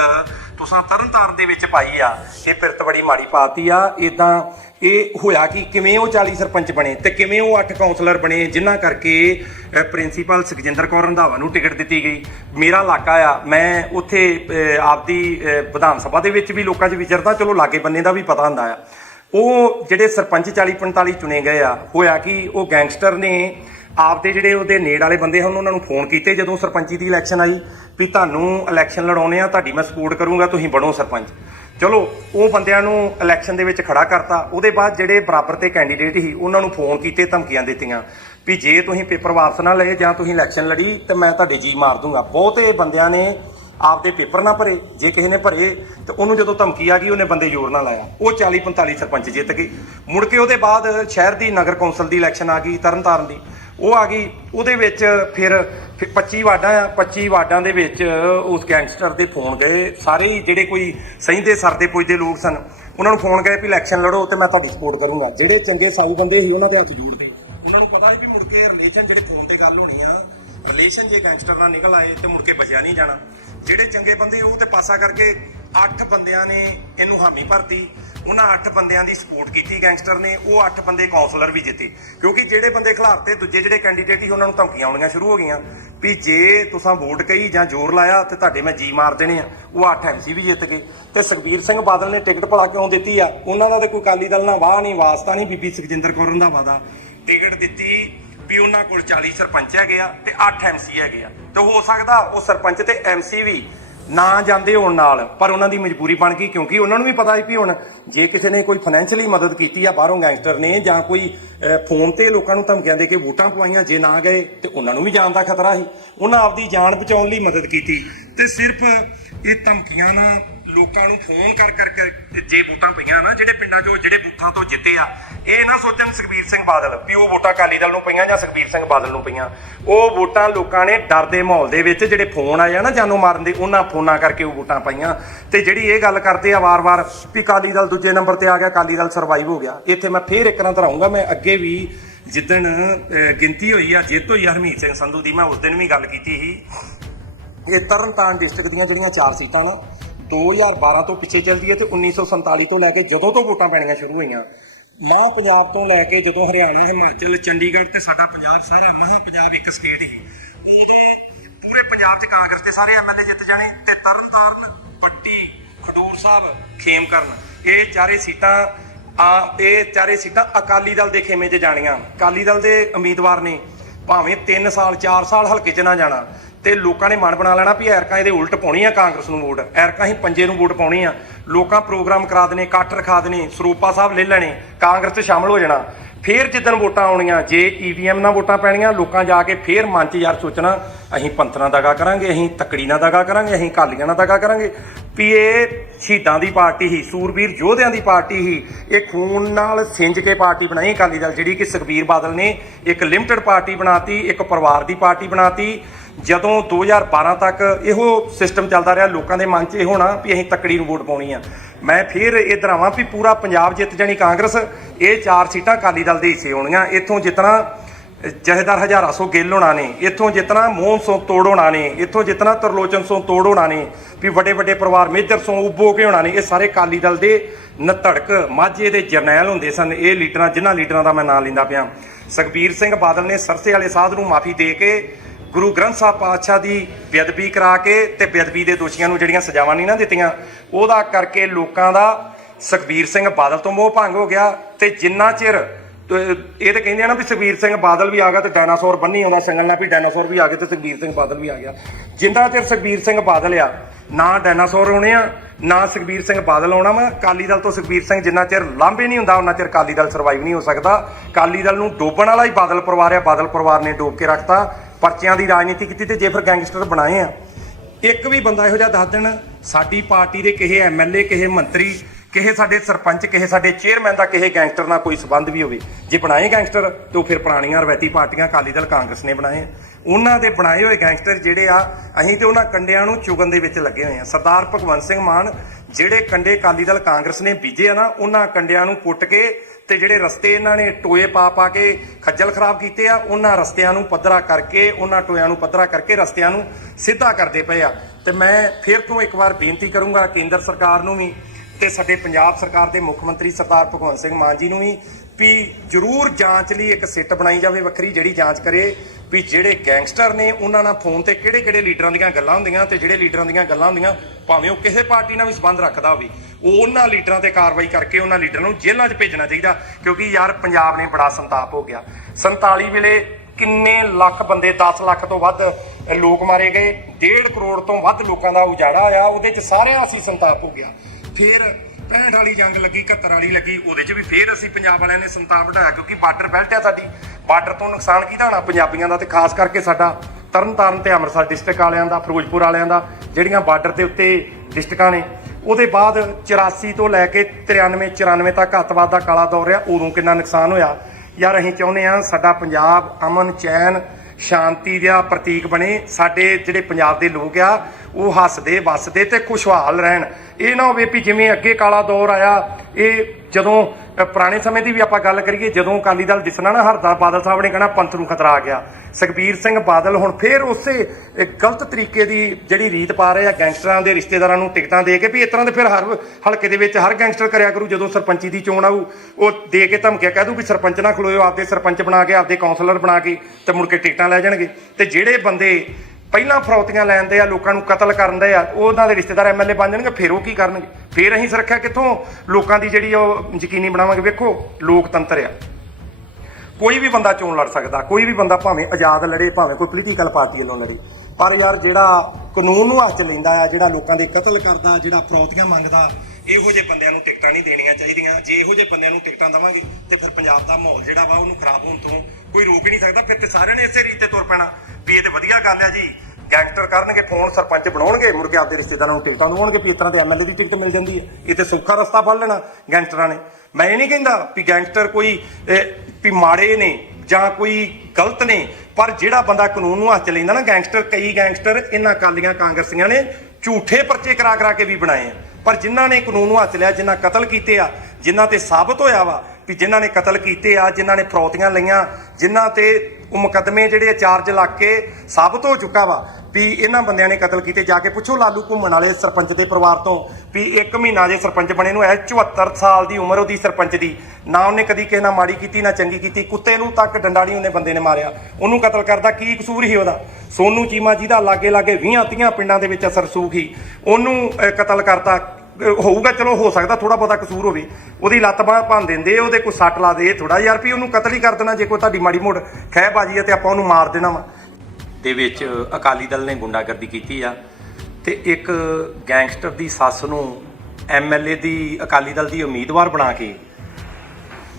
ਤੁਸੀਂ ਤਰਨਤਾਰਨ ਦੇ ਵਿੱਚ ਪਾਈ ਆ, ਇਹ ਪਿਰਤ ਬੜੀ ਮਾੜੀ ਪਾਤੀ ਆ। ਇਦਾਂ ਇਹ ਹੋਇਆ ਕਿ ਕਿਵੇਂ ਉਹ 40 ਸਰਪੰਚ ਬਣੇ ਤੇ ਕਿਵੇਂ ਉਹ 8 ਕਾਉਂਸਲਰ ਬਣੇ, ਜਿਨ੍ਹਾਂ ਕਰਕੇ ਪ੍ਰਿੰਸੀਪਲ ਸੁਖਜਿੰਦਰ ਕੌਰ ਰੰਧਾਵਾ ਨੂੰ ਟਿਕਟ ਦਿੱਤੀ ਗਈ। ਮੇਰਾ ਇਲਾਕਾ ਆ, ਮੈਂ ਉੱਥੇ ਆਪਦੀ ਵਿਧਾਨ ਸਭਾ ਦੇ ਵਿੱਚ ਵੀ ਲੋਕਾਂ 'ਚ ਵਿਚਰਦਾ ਚਲੋ ਲਾਗੇ ਬੰਨੇ ਦਾ ਵੀ ਪਤਾ ਹੁੰਦਾ ਆ। ਉਹ ਜਿਹੜੇ ਸਰਪੰਚ 40 45 ਚੁਣੇ ਗਏ ਆ, ਹੋਇਆ ਕਿ ਉਹ ਗੈਂਗਸਟਰ ਨੇ ਆਪਦੇ ਜਿਹੜੇ ਉਹਦੇ ਨੇੜ ਵਾਲੇ ਬੰਦੇ ਹਨ, ਉਹਨਾਂ ਨੂੰ ਫੋਨ ਕੀਤੇ। ਜਦੋਂ ਸਰਪੰਚੀ ਦੀ ਇਲੈਕਸ਼ਨ ਆਈ ਵੀ ਤੁਹਾਨੂੰ ਇਲੈਕਸ਼ਨ ਲੜਾਉਣੇ ਆ, ਤੁਹਾਡੀ ਮੈਂ ਸਪੋਰਟ ਕਰੂੰਗਾ, ਤੁਸੀਂ ਬਣੋ ਸਰਪੰਚ। ਚਲੋ, ਉਹ ਬੰਦਿਆਂ ਨੂੰ ਇਲੈਕਸ਼ਨ ਦੇ ਵਿੱਚ ਖੜਾ ਕਰਤਾ। ਉਹਦੇ ਬਾਅਦ ਜਿਹੜੇ ਬਰਾਬਰ ਤੇ ਕੈਂਡੀਡੇਟ ਸੀ, ਉਹਨਾਂ ਨੂੰ ਫੋਨ ਕੀਤੇ, ਧਮਕੀਆਂ ਦਿੱਤੀਆਂ ਵੀ ਜੇ ਤੁਸੀਂ ਪੇਪਰ ਵਾਪਸ ਨਾ ਲਏ ਜਾਂ ਤੁਸੀਂ ਇਲੈਕਸ਼ਨ ਲੜੀ, ਤੇ ਮੈਂ ਤੁਹਾਡੇ ਜੀ ਮਾਰ ਦੂੰਗਾ। ਬਹੁਤੇ ਬੰਦਿਆਂ ਨੇ ਆਪਦੇ ਪੇਪਰ ਨਾ ਭਰੇ, ਜੇ ਕਿਸੇ ਨੇ ਭਰੇ, ਤੇ ਉਹਨੂੰ ਜਦੋਂ ਧਮਕੀ ਆ ਗਈ, ਉਹਨੇ ਬੰਦੇ ਜ਼ੋਰ ਨਾਲ ਲਾਇਆ। ਉਹ 40 45 ਸਰਪੰਚ ਜਿੱਤ ਗਏ। ਮੁੜ ਕੇ ਉਹਦੇ ਬਾਅਦ ਸ਼ਹਿਰ ਦੀ ਨਗਰ ਕੌਂਸਲ ਦੀ ਇਲੈਕਸ਼ਨ ਆ ਗਈ, ਤਰਨਤਾਰਨ ਦੀ। ਉਹ ਆ ਗਈ, ਉਹਦੇ ਵਿੱਚ ਫਿਰ ਫਿਰ 25 ਵਾਰਡਾਂ ਆ 25 ਵਾਰਡਾਂ ਦੇ ਵਿੱਚ ਉਸ ਗੈਂਗਸਟਰ ਦੇ ਫੋਨ ਗਏ। ਸਾਰੇ ਜਿਹੜੇ ਕੋਈ ਸਹਿੰਦੇ ਸਰਦੇ ਪੁੱਜਦੇ ਲੋਕ ਸਨ, ਉਹਨਾਂ ਨੂੰ ਫੋਨ ਗਏ ਵੀ ਇਲੈਕਸ਼ਨ ਲੜੋ ਤੇ ਮੈਂ ਤੁਹਾਡੀ ਸਪੋਰਟ ਕਰੂੰਗਾ। ਜਿਹੜੇ ਚੰਗੇ ਸਾਊ ਬੰਦੇ ਸੀ, ਉਹਨਾਂ ਦੇ ਹੱਥ ਜੋੜਦੇ ਉਹਨਾਂ ਨੂੰ ਪਤਾ ਸੀ ਵੀ ਮੁੜ ਕੇ ਰਿਲੇਸ਼ਨ ਜਿਹੜੇ ਫੋਨ ਤੇ ਗੱਲ ਹੋਣੀ ਆ ਰਿਲੇਸ਼ਨ ਜੇ ਗੈਂਗਸਟਰ ਨਾਲ ਨਿਕਲ ਆਏ ਤੇ ਮੁੜ ਕੇ ਬਚਿਆ ਨਹੀਂ ਜਾਣਾ। ਜਿਹੜੇ ਚੰਗੇ ਬੰਦੇ ਉਹ ਤੇ ਪਾਸਾ ਕਰਕੇ 8 ਬੰਦਿਆਂ ਨੇ ਇਹਨੂੰ ਹਾਮੀ ਭਰਤੀ ਉਹਨਾਂ 8 ਬੰਦਿਆਂ ਦੀ ਸਪੋਰਟ ਕੀਤੀ ਗੈਂਗਸਟਰ ਨੇ, ਉਹ 8 ਬੰਦੇ ਕਾਉਂਸਲਰ ਵੀ ਜਿੱਤੇ। ਕਿਉਂਕਿ ਜਿਹੜੇ ਬੰਦੇ ਖਿਲਾਰਤੇ ਦੂਜੇ ਜਿਹੜੇ ਕੈਂਡੀਡੇਟ ਸੀ, ਉਹਨਾਂ ਨੂੰ ਧਮਕੀਆਂ ਆਉਣੀਆਂ ਸ਼ੁਰੂ ਹੋ ਗਈਆਂ ਵੀ ਜੇ ਤੁਸੀਂ ਵੋਟ ਕਹੀ ਜਾਂ ਜ਼ੋਰ ਲਾਇਆ ਤੇ ਤੁਹਾਡੇ ਮੈਂ ਜੀ ਮਾਰ ਦੇਣੇ ਆ। ਉਹ 8 ਐਮਸੀ ਵੀ ਜਿੱਤ ਗਏ। ਤੇ ਸੁਖਬੀਰ ਸਿੰਘ ਬਾਦਲ ਨੇ ਟਿਕਟ ਭਲਾ ਕਿਉਂ ਦਿੱਤੀ ਆ? ਉਹਨਾਂ ਦਾ ਤੇ ਕੋਈ ਕਾਲੀ ਦਲ ਨਾਲ ਵਾਹ ਨਹੀਂ, ਵਾਸਤਾ ਨਹੀਂ, ਬੀਬੀ ਸੁਖਜਿੰਦਰ ਕੌਰ ਰੰਧਾਵਾ ਟਿਕਟ ਦਿੱਤੀ ਵੀ ਉਹਨਾਂ ਕੋਲ 40 ਸਰਪੰਚ ਹੈਗੇ ਆ ਤੇ 8 ਐਮਸੀ ਹੈਗੇ ਆ। ਤੇ ਹੋ ਸਕਦਾ ਉਹ ਸਰਪੰਚ ਤੇ ਐਮਸੀ ਵੀ ਨਾ ਜਾਂਦੇ ਹੋਣ ਨਾਲ, ਪਰ ਉਹਨਾਂ ਦੀ ਮਜਬੂਰੀ ਬਣ ਗਈ, ਕਿਉਂਕਿ ਉਹਨਾਂ ਨੂੰ ਵੀ ਪਤਾ ਸੀ ਵੀ ਹੁਣ ਜੇ ਕਿਸੇ ਨੇ ਕੋਈ ਫਾਈਨੈਂਸ਼ੀਅਲੀ ਮਦਦ ਕੀਤੀ ਆ ਬਾਹਰੋਂ ਗੈਂਗਸਟਰ ਨੇ ਜਾਂ ਕੋਈ ਫੋਨ ਤੇ ਲੋਕਾਂ ਨੂੰ ਧਮਕੀਆਂ ਦੇ ਕੇ ਵੋਟਾਂ ਪਵਾਈਆਂ ਜੇ ਨਾ ਗਏ, ਤੇ ਉਹਨਾਂ ਨੂੰ ਵੀ ਜਾਨ ਦਾ ਖਤਰਾ ਸੀ। ਉਹਨਾਂ ਆਪਦੀ ਜਾਨ ਬਚਾਉਣ ਲਈ ਮਦਦ ਕੀਤੀ। ਤੇ ਸਿਰਫ ਇਹ ਧਮਕੀਆਂ ਨਾਲ ਲੋਕਾਂ ਨੂੰ ਫੋਨ ਕਰ ਕਰਕੇ ਜੇ ਵੋਟਾਂ ਪਈਆਂ ਨਾ ਜਿਹੜੇ ਪਿੰਡਾਂ 'ਚੋਂ, ਜਿਹੜੇ ਬੂਥਾਂ ਤੋਂ ਜਿੱਤੇ ਆ, ਇਹ ਨਾ ਸੋਚਣ ਸੁਖਬੀਰ ਸਿੰਘ ਬਾਦਲ ਵੀ ਉਹ ਵੋਟਾਂ ਅਕਾਲੀ ਦਲ ਨੂੰ ਪਈਆਂ ਜਾਂ ਸੁਖਬੀਰ ਸਿੰਘ ਬਾਦਲ ਨੂੰ ਪਈਆਂ। ਉਹ ਵੋਟਾਂ ਲੋਕਾਂ ਨੇ ਡਰ ਦੇ ਮਾਹੌਲ ਦੇ ਵਿੱਚ ਜਿਹੜੇ ਫੋਨ ਆਏ ਆ ਨਾ ਜਾਨੋਂ ਮਾਰਨ ਦੇ, ਉਹਨਾਂ ਫੋਨਾਂ ਕਰਕੇ ਉਹ ਵੋਟਾਂ ਪਾਈਆਂ। ਤੇ ਜਿਹੜੀ ਇਹ ਗੱਲ ਕਰਦੇ ਆ ਵਾਰ-ਵਾਰ ਵੀ ਅਕਾਲੀ ਦਲ ਦੂਜੇ ਨੰਬਰ ਤੇ ਆ ਗਿਆ, ਅਕਾਲੀ ਦਲ ਸਰਵਾਈਵ ਹੋ ਗਿਆ। ਇੱਥੇ ਮੈਂ ਫੇਰ ਇੱਕ ਰਾਂ ਧਰਾਉਂਗਾ ਮੈਂ ਅੱਗੇ ਵੀ ਜਿੱਦਣ ਗਿਣਤੀ ਹੋਈ ਆ, ਜਿੱਤ ਹੋਈ ਆ ਹਰਮੀਤ ਸਿੰਘ ਸੰਧੂ ਦੀ, ਮੈਂ ਉਸ ਦਿਨ ਵੀ ਗੱਲ ਕੀਤੀ ਸੀ। ਇਹ ਤਰਨਤਾਰਨ ਡਿਸਟ੍ਰਿਕਟ ਦੀਆਂ ਜਿਹੜੀਆਂ ਚਾਰ ਸੀਟਾਂ ਨਾ 2012 ਤੋਂ ਪਿੱਛੇ ਚੱਲਦੀ ਹੈ ਤੇ 1947 ਤੋਂ ਲੈ ਕੇ ਜਦੋਂ ਤੋਂ ਵੋਟਾਂ ਪੈਣੀਆਂ ਸ਼ੁਰੂ ਹੋਈਆਂ ਮਾਂ ਪੰਜਾਬ ਤੋਂ ਲੈ ਕੇ ਜਦੋਂ ਹਰਿਆਣਾ, ਹਿਮਾਚਲ, ਚੰਡੀਗੜ੍ਹ ਤੇ ਸਾਡਾ ਪੰਜਾਬ, ਸਾਰਾ ਮਹਾਂ ਪੰਜਾਬ ਇੱਕ ਸਟੇਟ ਹੀ। ਉਦੋਂ ਪੂਰੇ ਪੰਜਾਬ 'ਚ ਕਾਂਗਰਸ ਦੇ ਸਾਰੇ ਐਮਐਲਏ ਜਿੱਤ ਜਾਣੇ ਤੇ ਤਰਨਤਾਰਨ, ਪੱਟੀ, ਖਡੂਰ ਸਾਹਿਬ ਖੇਮ ਕਰਨ। ਇਹ ਚਾਰੇ ਸੀਟਾਂ, ਆ, ਇਹ ਚਾਰੇ ਸੀਟਾਂ ਅਕਾਲੀ ਦਲ ਦੇ ਖੇਮੇ 'ਚ ਜਾਣੀਆਂ। ਅਕਾਲੀ ਦਲ ਦੇ ਉਮੀਦਵਾਰ ਨੇ, ਭਾਵੇਂ 3 ਸਾਲ 4 ਸਾਲ ਹਲਕੇ 'ਚ ਨਾ ਜਾਣਾ। ਤੇ ਲੋਕਾਂ ਨੇ ਮਨ ਬਣਾ ਲੈਣਾ ਵੀ ਐਰਕਾਂ ਇਹਦੇ ਉਲਟ ਪਾਉਣੀ ਆ ਕਾਂਗਰਸ ਨੂੰ ਵੋਟ। ਐਰਕਾਂ ਹੀ ਪੰਜੇ ਨੂੰ ਵੋਟ ਪਾਉਣੀ ਆ। ਲੋਕਾਂ ਪ੍ਰੋਗਰਾਮ ਕਰਾ ਦੇਣੇ ਕੱਟ ਰਖਾ ਦੇਣੇ, ਸਰੂਪਾ ਸਾਹਿਬ ਲੈ ਲੈਣੇ, ਕਾਂਗਰਸ 'ਚ ਸ਼ਾਮਲ ਹੋ ਜਾਣਾ। ਫੇਰ ਜਿੱਦਣ ਵੋਟਾਂ ਆਉਣੀਆਂ, ਜੇ ਈਵੀਐਮ ਨਾਲ ਵੋਟਾਂ ਪੈਣੀਆਂ, ਲੋਕਾਂ ਜਾ ਕੇ ਫੇਰ ਮਨ 'ਚ ਯਾਰ ਸੋਚਣਾ, ਅਸੀਂ ਪੰਤਰਾਂ ਦਗਾ ਕਰਾਂਗੇ, ਅਸੀਂ ਤੱਕੜੀ ਨਾਲ ਦਾਗਾ ਕਰਾਂਗੇ, ਅਸੀਂ ਕਾਲੀਆਂ ਨਾਲ ਦਾਗਾ ਕਰਾਂਗੇ। ਵੀ ਇਹ ਸ਼ਹੀਦਾਂ ਦੀ ਪਾਰਟੀ ਹੀ, ਸੂਰਬੀਰ ਯੋਧਿਆਂ ਦੀ ਪਾਰਟੀ ਹੀ, ਇਹ ਖੂਨ ਨਾਲ ਸਿੰਜ ਕੇ ਪਾਰਟੀ ਬਣਾਈ ਅਕਾਲੀ ਦਲ, ਜਿਹੜੀ ਕਿ ਸੁਖਬੀਰ ਬਾਦਲ ਨੇ ਇੱਕ ਲਿਮਟਿਡ ਪਾਰਟੀ ਬਣਾਤੀ, ਇੱਕ ਪਰਿਵਾਰ ਦੀ ਪਾਰਟੀ ਬਣਾਤੀ। ਜਦੋਂ 2012 ਤੱਕ ਇਹੋ ਸਿਸਟਮ ਚੱਲਦਾ ਰਿਹਾ, ਲੋਕਾਂ ਦੇ ਮਨ 'ਚ ਇਹ ਹੋਣਾ ਵੀ ਅਸੀਂ ਤਕੜੀ ਨੂੰ ਵੋਟ ਪਾਉਣੀ ਆ। ਮੈਂ ਫਿਰ ਇਧਰ ਆਵਾਂ ਵੀ ਪੂਰਾ ਪੰਜਾਬ ਜਿੱਤ ਜਾਣੀ ਕਾਂਗਰਸ, ਇਹ ਚਾਰ ਸੀਟਾਂ ਅਕਾਲੀ ਦਲ ਦੇ ਹਿੱਸੇ ਹੋਣੀਆਂ ਇੱਥੋਂ ਜਿੱਤਣਾ ਜਹੇਦਾਰ ਹਜ਼ਾਰਾਂ ਸੌ ਗਿੱਲ ਹੋਣਾ ਨੇ, ਇੱਥੋਂ ਜਿੱਤਣਾ ਮੋਹਨ ਸੌ ਤੋੜ ਹੋਣਾ ਨੇ, ਇੱਥੋਂ ਜਿੱਤਣਾ ਤਰਲੋਚਨ ਸੌ ਤੋੜ ਹੋਣਾ ਨੇ, ਵੀ ਵੱਡੇ ਵੱਡੇ ਪਰਿਵਾਰ ਮੇਜਰ ਸੌ ਉੱਬੋ ਕੇ ਹੋਣਾ ਨੇ, ਇਹ ਸਾਰੇ ਅਕਾਲੀ ਦਲ ਦੇ ਨਤੜਕ, ਮਾਝੇ ਦੇ ਜਰਨੈਲ ਹੁੰਦੇ ਸਨ। ਇਹ ਲੀਡਰਾਂ, ਜਿਨ੍ਹਾਂ ਲੀਡਰਾਂ ਦਾ ਮੈਂ ਨਾਂ ਲੈਂਦਾ ਪਿਆ। ਸੁਖਬੀਰ ਸਿੰਘ ਬਾਦਲ ਨੇ ਸਰਸੇ ਵਾਲੇ ਸਾਧ ਨੂੰ ਮਾਫੀ ਦੇ ਕੇ ਗੁਰੂ ਗ੍ਰੰਥ ਸਾਹਿਬ ਪਾਤਸ਼ਾਹ ਦੀ ਬੇਅਦਬੀ ਕਰਾ ਕੇ ਤੇ ਬੇਅਦਬੀ ਦੇ ਦੋਸ਼ੀਆਂ ਨੂੰ ਜਿਹੜੀਆਂ ਸਜ਼ਾਵਾਂ ਨਹੀਂ ਨਾ ਦਿੱਤੀਆਂ, ਉਹਦਾ ਕਰਕੇ ਲੋਕਾਂ ਦਾ ਸੁਖਬੀਰ ਸਿੰਘ ਬਾਦਲ ਤੋਂ ਮੋਹ ਭੰਗ ਹੋ ਗਿਆ ਤੇ ਜਿੰਨਾ ਚਿਰ ਇਹ ਤਾਂ ਕਹਿੰਦੇ ਆ ਨਾ ਵੀ ਸੁਖਬੀਰ ਸਿੰਘ ਬਾਦਲ ਵੀ ਆ ਗਿਆ ਤੇ ਡਾਇਨਾਸੌਰ ਬੰਨੀ ਆਉਂਦਾ, ਸੰਗਲ ਨਾਲ ਵੀ ਡਾਇਨਾਸੌਰ ਵੀ ਆ ਗਏ ਤੇ ਸੁਖਬੀਰ ਸਿੰਘ ਬਾਦਲ ਵੀ ਆ ਗਿਆ। ਜਿੰਨਾ ਚਿਰ ਸੁਖਬੀਰ ਸਿੰਘ ਬਾਦਲ ਆ, ਨਾ ਡਾਇਨਾਸੌਰ ਆਉਣੇ ਆ, ਨਾ ਸੁਖਬੀਰ ਸਿੰਘ ਬਾਦਲ ਆਉਣਾ ਵਾ ਕਾਲੀ ਦਲ ਤੋਂ ਸੁਖਬੀਰ ਸਿੰਘ ਜਿੰਨਾ ਚਿਰ ਲਾਂਭੇ ਨਹੀਂ ਹੁੰਦਾ, ਉਹਨਾਂ ਚਿਰ ਕਾਲੀ ਦਲ ਸਰਵਾਈਵ ਨਹੀਂ ਹੋ ਸਕਦਾ। ਕਾਲੀ ਦਲ ਨੂੰ ਡੋਬਣ ਵਾਲਾ ਹੀ ਬਾਦਲ ਪਰਿਵਾਰ ਆ, ਬਾਦਲ ਪਰਿਵਾਰ ਨੇ ਡੋਬ ਕੇ ਰੱਖਤਾ। ਪਰਚਿਆਂ ਦੀ ਰਾਜਨੀਤੀ ਕੀਤੀ ਤੇ ਜੇ ਫਿਰ ਗੈਂਗਸਟਰ ਬਣਾਏ ਆ। ਇੱਕ ਵੀ ਬੰਦਾ ਇਹੋ ਜਿਹਾ ਦੱਸ ਦੇਣ, ਸਾਡੀ ਪਾਰਟੀ ਦੇ ਕਿਸੇ ਐਮਐਲਏ ਕਿਸੇ ਮੰਤਰੀ, ਕਿਸੇ ਸਾਡੇ ਸਰਪੰਚ, ਕਿਸੇ ਸਾਡੇ ਚੇਅਰਮੈਨ ਦਾ ਕਿਸੇ ਗੈਂਗਸਟਰ ਨਾਲ ਕੋਈ ਸਬੰਧ ਵੀ ਹੋਵੇ। ਜੇ ਬਣਾਏ ਗੈਂਗਸਟਰ, ਤੇ ਉਹ ਫਿਰ ਪੁਰਾਣੀਆਂ ਰਵੈਤੀ ਪਾਰਟੀਆਂ, ਅਕਾਲੀ ਦਲ, ਕਾਂਗਰਸ ਨੇ ਬਣਾਏ ਉਹਨਾਂ ਦੇ ਬਣਾਏ ਹੋਏ ਗੈਂਗਸਟਰ ਜਿਹੜੇ ਆ, ਅਸੀਂ ਤੇ ਉਹਨਾਂ ਕੰਡਿਆਂ ਨੂੰ ਚੁਗਣ ਦੇ ਵਿੱਚ ਲੱਗੇ ਹੋਏ ਆ ਸਰਦਾਰ ਭਗਵੰਤ ਸਿੰਘ ਮਾਨ, ਜਿਹੜੇ ਕੰਡੇ ਅਕਾਲੀ ਦਲ ਕਾਂਗਰਸ ਨੇ ਬੀਜੇ ਆ ਨਾ, ਉਹਨਾਂ ਕੰਡਿਆਂ ਨੂੰ ਪੁੱਟ ਕੇ ਤੇ ਜਿਹੜੇ ਰਸਤੇ ਇਹਨਾਂ ਨੇ ਟੋਏ ਪਾ ਪਾ ਕੇ ਖੱਜਲ ਖਰਾਬ ਕੀਤੇ ਆ, ਉਹਨਾਂ ਰਸਤਿਆਂ ਨੂੰ ਪੱਧਰਾ ਕਰਕੇ, ਉਹਨਾਂ ਟੋਇਆਂ ਨੂੰ ਪੱਧਰਾ ਕਰਕੇ ਰਸਤਿਆਂ ਨੂੰ ਸਿੱਧਾ ਕਰਦੇ ਪਏ ਆ। ਤੇ ਮੈਂ ਫਿਰ ਤੋਂ ਇੱਕ ਵਾਰ ਬੇਨਤੀ ਕਰੂੰਗਾ ਕੇਂਦਰ ਸਰਕਾਰ ਨੂੰ ਵੀ ਤੇ ਸਾਡੇ ਪੰਜਾਬ ਸਰਕਾਰ ਦੇ ਮੁੱਖ ਮੰਤਰੀ ਸਰਦਾਰ ਭਗਵੰਤ ਸਿੰਘ ਮਾਨ ਜੀ ਨੂੰ ਵੀ ਵੀ ਜ਼ਰੂਰ ਜਾਂਚ ਲਈ ਇੱਕ ਸਿੱਟ ਬਣਾਈ ਜਾਵੇ ਵੱਖਰੀ, ਜਿਹੜੀ ਜਾਂਚ ਕਰੇ। ਵੀ ਜਿਹੜੇ ਗੈਂਗਸਟਰ ਨੇ ਉਹਨਾਂ ਨਾਲ ਫੋਨ ਤੇ ਕਿਹੜੇ ਕਿਹੜੇ ਲੀਡਰਾਂ ਦੀਆਂ ਗੱਲਾਂ ਹੁੰਦੀਆਂ ਤੇ ਜਿਹੜੇ ਲੀਡਰਾਂ ਦੀਆਂ ਗੱਲਾਂ ਹੁੰਦੀਆਂ, ਭਾਵੇਂ ਉਹ ਕਿਸੇ ਪਾਰਟੀ ਨਾਲ ਵੀ ਸੰਬੰਧ ਰੱਖਦਾ ਹੋਵੇ ਉਹਨਾਂ ਲੀਡਰਾਂ ਤੇ ਕਾਰਵਾਈ ਕਰਕੇ ਉਹਨਾਂ ਲੀਡਰਾਂ ਨੂੰ ਜੇਲ੍ਹਾਂ 'ਚ ਭੇਜਣਾ ਚਾਹੀਦਾ, ਕਿਉਂਕਿ ਯਾਰ ਪੰਜਾਬ ਨੇ ਬੜਾ ਸੰਤਾਪ ਹੋ ਗਿਆ। 47 ਵੇਲੇ ਕਿੰਨੇ ਲੱਖ ਬੰਦੇ 10 ਲੱਖ ਤੋਂ ਵੱਧ ਲੋਕ ਮਾਰੇ ਗਏ 1.5 ਕਰੋੜ ਤੋਂ ਵੱਧ ਲੋਕਾਂ ਦਾ ਉਜਾੜਾ ਆਇਆ, ਉਹਦੇ 'ਚ ਸਾਰਿਆਂ ਅਸੀਂ ਸੰਤਾਪ ਹੋ ਗਿਆ। ਫਿਰ 65 ਵਾਲੀ ਜੰਗ ਲੱਗੀ 71 ਵਾਲੀ ਲੱਗੀ, ਉਹਦੇ 'ਚ ਵੀ ਫੇਰ ਅਸੀਂ ਪੰਜਾਬ ਵਾਲਿਆਂ ਨੇ ਸੰਤਾਪ ਢਾਇਆ ਕਿਉਂਕਿ ਬਾਰਡਰ ਬੈਲਟ ਆ ਸਾਡੀ। ਬਾਰਡਰ ਤੋਂ ਨੁਕਸਾਨ ਕਿਹਦਾ ਹੋਣਾ? ਪੰਜਾਬੀਆਂ ਦਾ ਤੇ ਖਾਸ ਕਰਕੇ ਸਾਡਾ ਤਰਨਤਾਰਨ ਤੇ ਅੰਮ੍ਰਿਤਸਰ ਡਿਸਟ੍ਰਿਕਟ ਵਾਲਿਆਂ ਦਾ, ਫਿਰੋਜ਼ਪੁਰ ਵਾਲਿਆਂ ਦਾ, ਜਿਹੜੀਆਂ ਬਾਰਡਰ ਦੇ ਉੱਤੇ ਡਿਸਟ੍ਰਿਕਾਂ ਨੇ, ਉਹਦੇ ਬਾਅਦ 84 ਤੋਂ ਲੈ ਕੇ 93 94 ਤੱਕ ਅੱਤਵਾਦ ਦਾ ਕਾਲਾ ਦੌਰ ਰਿਹਾ, ਉਦੋਂ ਕਿੰਨਾ ਨੁਕਸਾਨ ਹੋਇਆ? ਯਾਰ ਅਸੀਂ ਚਾਹੁੰਦੇ ਆ ਸਾਡਾ ਪੰਜਾਬ ਅਮਨ, ਚੈਨ, ਸ਼ਾਂਤੀ ਦਾ ਪ੍ਰਤੀਕ ਬਣੇ, ਸਾਡੇ ਜਿਹੜੇ ਪੰਜਾਬ ਦੇ ਲੋਕ ਆ ਉਹ ਹੱਸਦੇ, ਵੱਸਦੇ ਤੇ ਖੁਸ਼ਹਾਲ ਰਹਿਣ। ਇਹ ਨਾ ਹੋਵੇ ਵੀ ਜਿਵੇਂ ਅੱਗੇ ਕਾਲਾ ਦੌਰ ਆਇਆ, ਇਹ ਜਦੋਂ ਪੁਰਾਣੇ ਸਮੇਂ ਦੀ ਵੀ ਆਪਾਂ ਗੱਲ ਕਰੀਏ, ਜਦੋਂ ਅਕਾਲੀ ਦਲ ਦਿਸਣਾ ਨਾ ਹਰਦਾ ਬਾਦਲ ਸਾਹਿਬ ਨੇ ਕਹਿਣਾ ਪੰਥ ਨੂੰ ਖਤਰਾ ਆ ਗਿਆ। ਸੁਖਬੀਰ ਸਿੰਘ ਬਾਦਲ ਹੁਣ ਫੇਰ ਉਸੇ ਗਲਤ ਤਰੀਕੇ ਦੀ ਜਿਹੜੀ ਰੀਤ ਪਾ ਰਹੇ ਆ ਗੈਂਗਸਟਰਾਂ ਦੇ ਰਿਸ਼ਤੇਦਾਰਾਂ ਨੂੰ ਟਿਕਟਾਂ ਦੇ ਕੇ ਵੀ ਇਸ ਤਰ੍ਹਾਂ ਦੇ ਫਿਰ ਹਰ ਹਲਕੇ ਦੇ ਵਿੱਚ ਹਰ ਗੈਂਗਸਟਰ ਕਰਿਆ ਕਰੂ, ਜਦੋਂ ਸਰਪੰਚੀ ਦੀ ਚੋਣ ਆਊ, ਉਹ ਦੇ ਕੇ ਧਮਕਿਆ ਕਹਿ ਦੂ ਵੀ ਸਰਪੰਚ ਨਾ ਖਲੋਇਓ, ਆਪਦੇ ਸਰਪੰਚ ਬਣਾ ਕੇ, ਆਪਦੇ ਕਾਉਂਸਲਰ ਬਣਾ ਕੇ ਤੇ ਮੁੜ ਕੇ ਟਿਕਟਾਂ ਲੈ ਜਾਣਗੇ। ਤੇ ਜਿਹੜੇ ਬੰਦੇ ਪਹਿਲਾਂ ਫਰੌਤੀਆਂ ਲੈਂਦੇ ਆ, ਲੋਕਾਂ ਨੂੰ ਕਤਲ ਕਰਨ ਦੇ ਆ ਉਹਨਾਂ ਦੇ ਰਿਸ਼ਤੇਦਾਰ ਐਮਐਲਏ ਬਣ ਜਾਣਗੇ, ਫਿਰ ਉਹ ਕੀ ਕਰਨਗੇ? ਫਿਰ ਅਸੀਂ ਸੁਰੱਖਿਆ ਕਿੱਥੋਂ? ਲੋਕਾਂ ਦੀ ਜਿਹੜੀ ਉਹ ਯਕੀਨੀ ਬਣਾਵਾਂਗੇ, ਵੇਖੋ, ਲੋਕਤੰਤਰ ਆ। ਕੋਈ ਵੀ ਬੰਦਾ ਚੋਣ ਲੜ ਸਕਦਾ, ਕੋਈ ਵੀ ਬੰਦਾ ਭਾਵੇਂ ਆਜ਼ਾਦ ਲੜੇ, ਭਾਵੇਂ ਕੋਈ ਪੋਲੀਟੀਕਲ ਪਾਰਟੀ ਵੱਲੋਂ ਲੜੇ। ਪਰ ਯਾਰ ਜਿਹੜਾ ਕਾਨੂੰਨ ਨੂੰ ਹੱਥ ਲੈਂਦਾ ਆ, ਜਿਹੜਾ ਲੋਕਾਂ ਦੇ ਕਤਲ ਕਰਦਾ, ਜਿਹੜਾ ਫਰੌਤੀਆਂ ਮੰਗਦਾ ਇਹੋ ਜਿਹੇ ਬੰਦਿਆਂ ਨੂੰ ਟਿਕਟਾਂ ਨਹੀਂ ਦੇਣੀਆਂ ਚਾਹੀਦੀਆਂ। ਜੇ ਇਹੋ ਜਿਹੇ ਬੰਦਿਆਂ ਨੂੰ ਟਿਕਟਾਂ ਦੇਵਾਂਗੇ, ਤੇ ਫਿਰ ਪੰਜਾਬ ਦਾ ਮਾਹੌਲ ਜਿਹੜਾ ਵਾ ਉਹਨੂੰ ਖਰਾਬ ਹੋਣ ਤੋਂ ਕੋਈ ਰੋਕ ਹੀ ਨਹੀਂ ਸਕਦਾ। ਫਿਰ ਤੇ ਸਾਰਿਆਂ ਨੇ ਇਸੇ ਰੀਤ ਤੇ ਤੁਰ ਪੈਣਾ। ਵੀ ਇਹ ਤੇ ਵਧੀਆ ਗੱਲ ਆ ਜੀ। ਗੈਂਗਸਟਰ ਕਰਨਗੇ ਫੋਨ ਸਰਪੰਚ ਬਣਾਉਣਗੇ ਮੁੜ ਕੇ ਆਪਦੇ ਰਿਸ਼ਤੇਦਾਰਾਂ ਨੂੰ ਟਿਕਟਾਂ ਦਵਾਉਣਗੇ, ਵੀ ਇਸ ਤਰ੍ਹਾਂ ਦੇ ਐਮਐਲਏ ਦੀ ਟਿਕਟ ਮਿਲ ਜਾਂਦੀ ਹੈ ਇਹ ਤੇ ਸੌਖਾ ਰਸਤਾ ਫੜ ਲੈਣਾ ਗੈਂਗਸਟਰਾਂ ਨੇ। ਮੈਂ ਇਹ ਨਹੀਂ ਕਹਿੰਦਾ ਵੀ ਗੈਂਗਸਟਰ ਕੋਈ ਵੀ ਮਾੜੇ ਨੇ ਜਾਂ ਕੋਈ ਗਲਤ ਨੇ, ਪਰ ਜਿਹੜਾ ਬੰਦਾ ਕਾਨੂੰਨ ਨੂੰ ਹੱਥ 'ਚ ਲੈਂਦਾ ਨਾ ਗੈਂਗਸਟਰ ਕਈ ਗੈਂਗਸਟਰ ਇਹਨਾਂ ਕਾਲੀਆਂ ਕਾਂਗਰਸੀਆਂ ਨੇ ਝੂਠੇ ਪਰਚੇ ਕਰਾ ਕਰਾ ਕੇ ਵੀ ਬਣਾਏ ਆ। ਪਰ ਜਿਨ੍ਹਾਂ ਨੇ ਕਾਨੂੰਨ ਨੂੰ ਹੱਥ ਲਿਆ, ਜਿਨ੍ਹਾਂ ਕਤਲ ਕੀਤੇ ਆ, ਜਿਨ੍ਹਾਂ ਤੇ ਸਾਬਤ ਹੋਇਆ ਵਾ ਵੀ ਜਿਨ੍ਹਾਂ ਨੇ ਕਤਲ ਕੀਤੇ ਆ, ਜਿਨ੍ਹਾਂ ਨੇ ਫਰੌਤੀਆਂ ਲਈਆਂ, ਜਿਨ੍ਹਾਂ ਤੇ ਉਹ ਮੁਕੱਦਮੇ ਜਿਹੜੇ ਆ ਚਾਰਜ ਲੱਗ ਕੇ ਸਾਬਤ ਹੋ ਚੁੱਕਾ ਵਾ ਵੀ ਇਹਨਾਂ ਬੰਦਿਆਂ ਨੇ ਕਤਲ ਕੀਤੇ। ਜਾ ਕੇ ਪੁੱਛੋ ਲਾਲੂ ਘੁੰਮਣ ਵਾਲੇ ਸਰਪੰਚ ਦੇ ਪਰਿਵਾਰ ਤੋਂ ਵੀ ਇੱਕ ਮਹੀਨਾ ਜੇ ਸਰਪੰਚ ਬਣੇ ਨੂੰ ਐ 74 ਸਾਲ ਦੀ ਉਮਰ ਉਹਦੀ ਸਰਪੰਚ ਦੀ। ਨਾ ਉਹਨੇ ਕਦੀ ਕਿਸੇ ਨਾਲ ਮਾੜੀ ਕੀਤੀ, ਨਾ ਚੰਗੀ ਕੀਤੀ। ਕੁੱਤੇ ਨੂੰ ਤੱਕ ਡੰਡਾੜੀ ਉਹਨੇ ਬੰਦੇ ਨੇ ਮਾਰਿਆ। ਉਹਨੂੰ ਕਤਲ ਕਰਦਾ ਕੀ ਕਸੂਰ ਹੀ ਉਹਦਾ? ਸੋਨੂ ਚੀਮਾ ਜਿਹਦਾ ਲਾਗੇ ਲਾਗੇ 20 30 ਪਿੰਡਾਂ ਦੇ ਵਿੱਚ ਅਸਰ ਸੂਖ ਉਹਨੂੰ ਕਤਲ ਕਰਤਾ। ਹੋਊਗਾ, ਚਲੋ ਹੋ ਸਕਦਾ ਥੋੜਾ ਬਹੁਤਾ ਕਸੂਰ ਹੋਵੇ। ਉਹਦੀ ਲੱਤ ਬਾਹ ਭੰਨ ਦਿੰਦੇ, ਉਹਦੇ ਕੋਈ ਸੱਟ ਲਾ ਦੇ ਥੋੜਾ ਯਾਰ ਵੀ ਉਹਨੂੰ ਕਤਲ ਹੀ ਕਰ ਦੇਣਾ, ਜੇ ਕੋਈ ਤੁਹਾਡੀ ਮਾੜੀ ਮੋੜ ਖਹਿ ਬਾਜੀ ਹੈ ਤੇ ਆਪਾਂ ਉਹਨੂੰ ਮਾਰ ਦੇਣਾ ਵਾ। ਦੇ ਵਿੱਚ ਅਕਾਲੀ ਦਲ ਨੇ ਗੁੰਡਾਗਰਦੀ ਕੀਤੀ ਆ ਤੇ ਇੱਕ ਗੈਂਗਸਟਰ ਦੀ ਸੱਸ ਨੂੰ ਐਮਐਲਏ ਦੀ, ਅਕਾਲੀ ਦਲ ਦੀ ਉਮੀਦਵਾਰ ਬਣਾ ਕੇ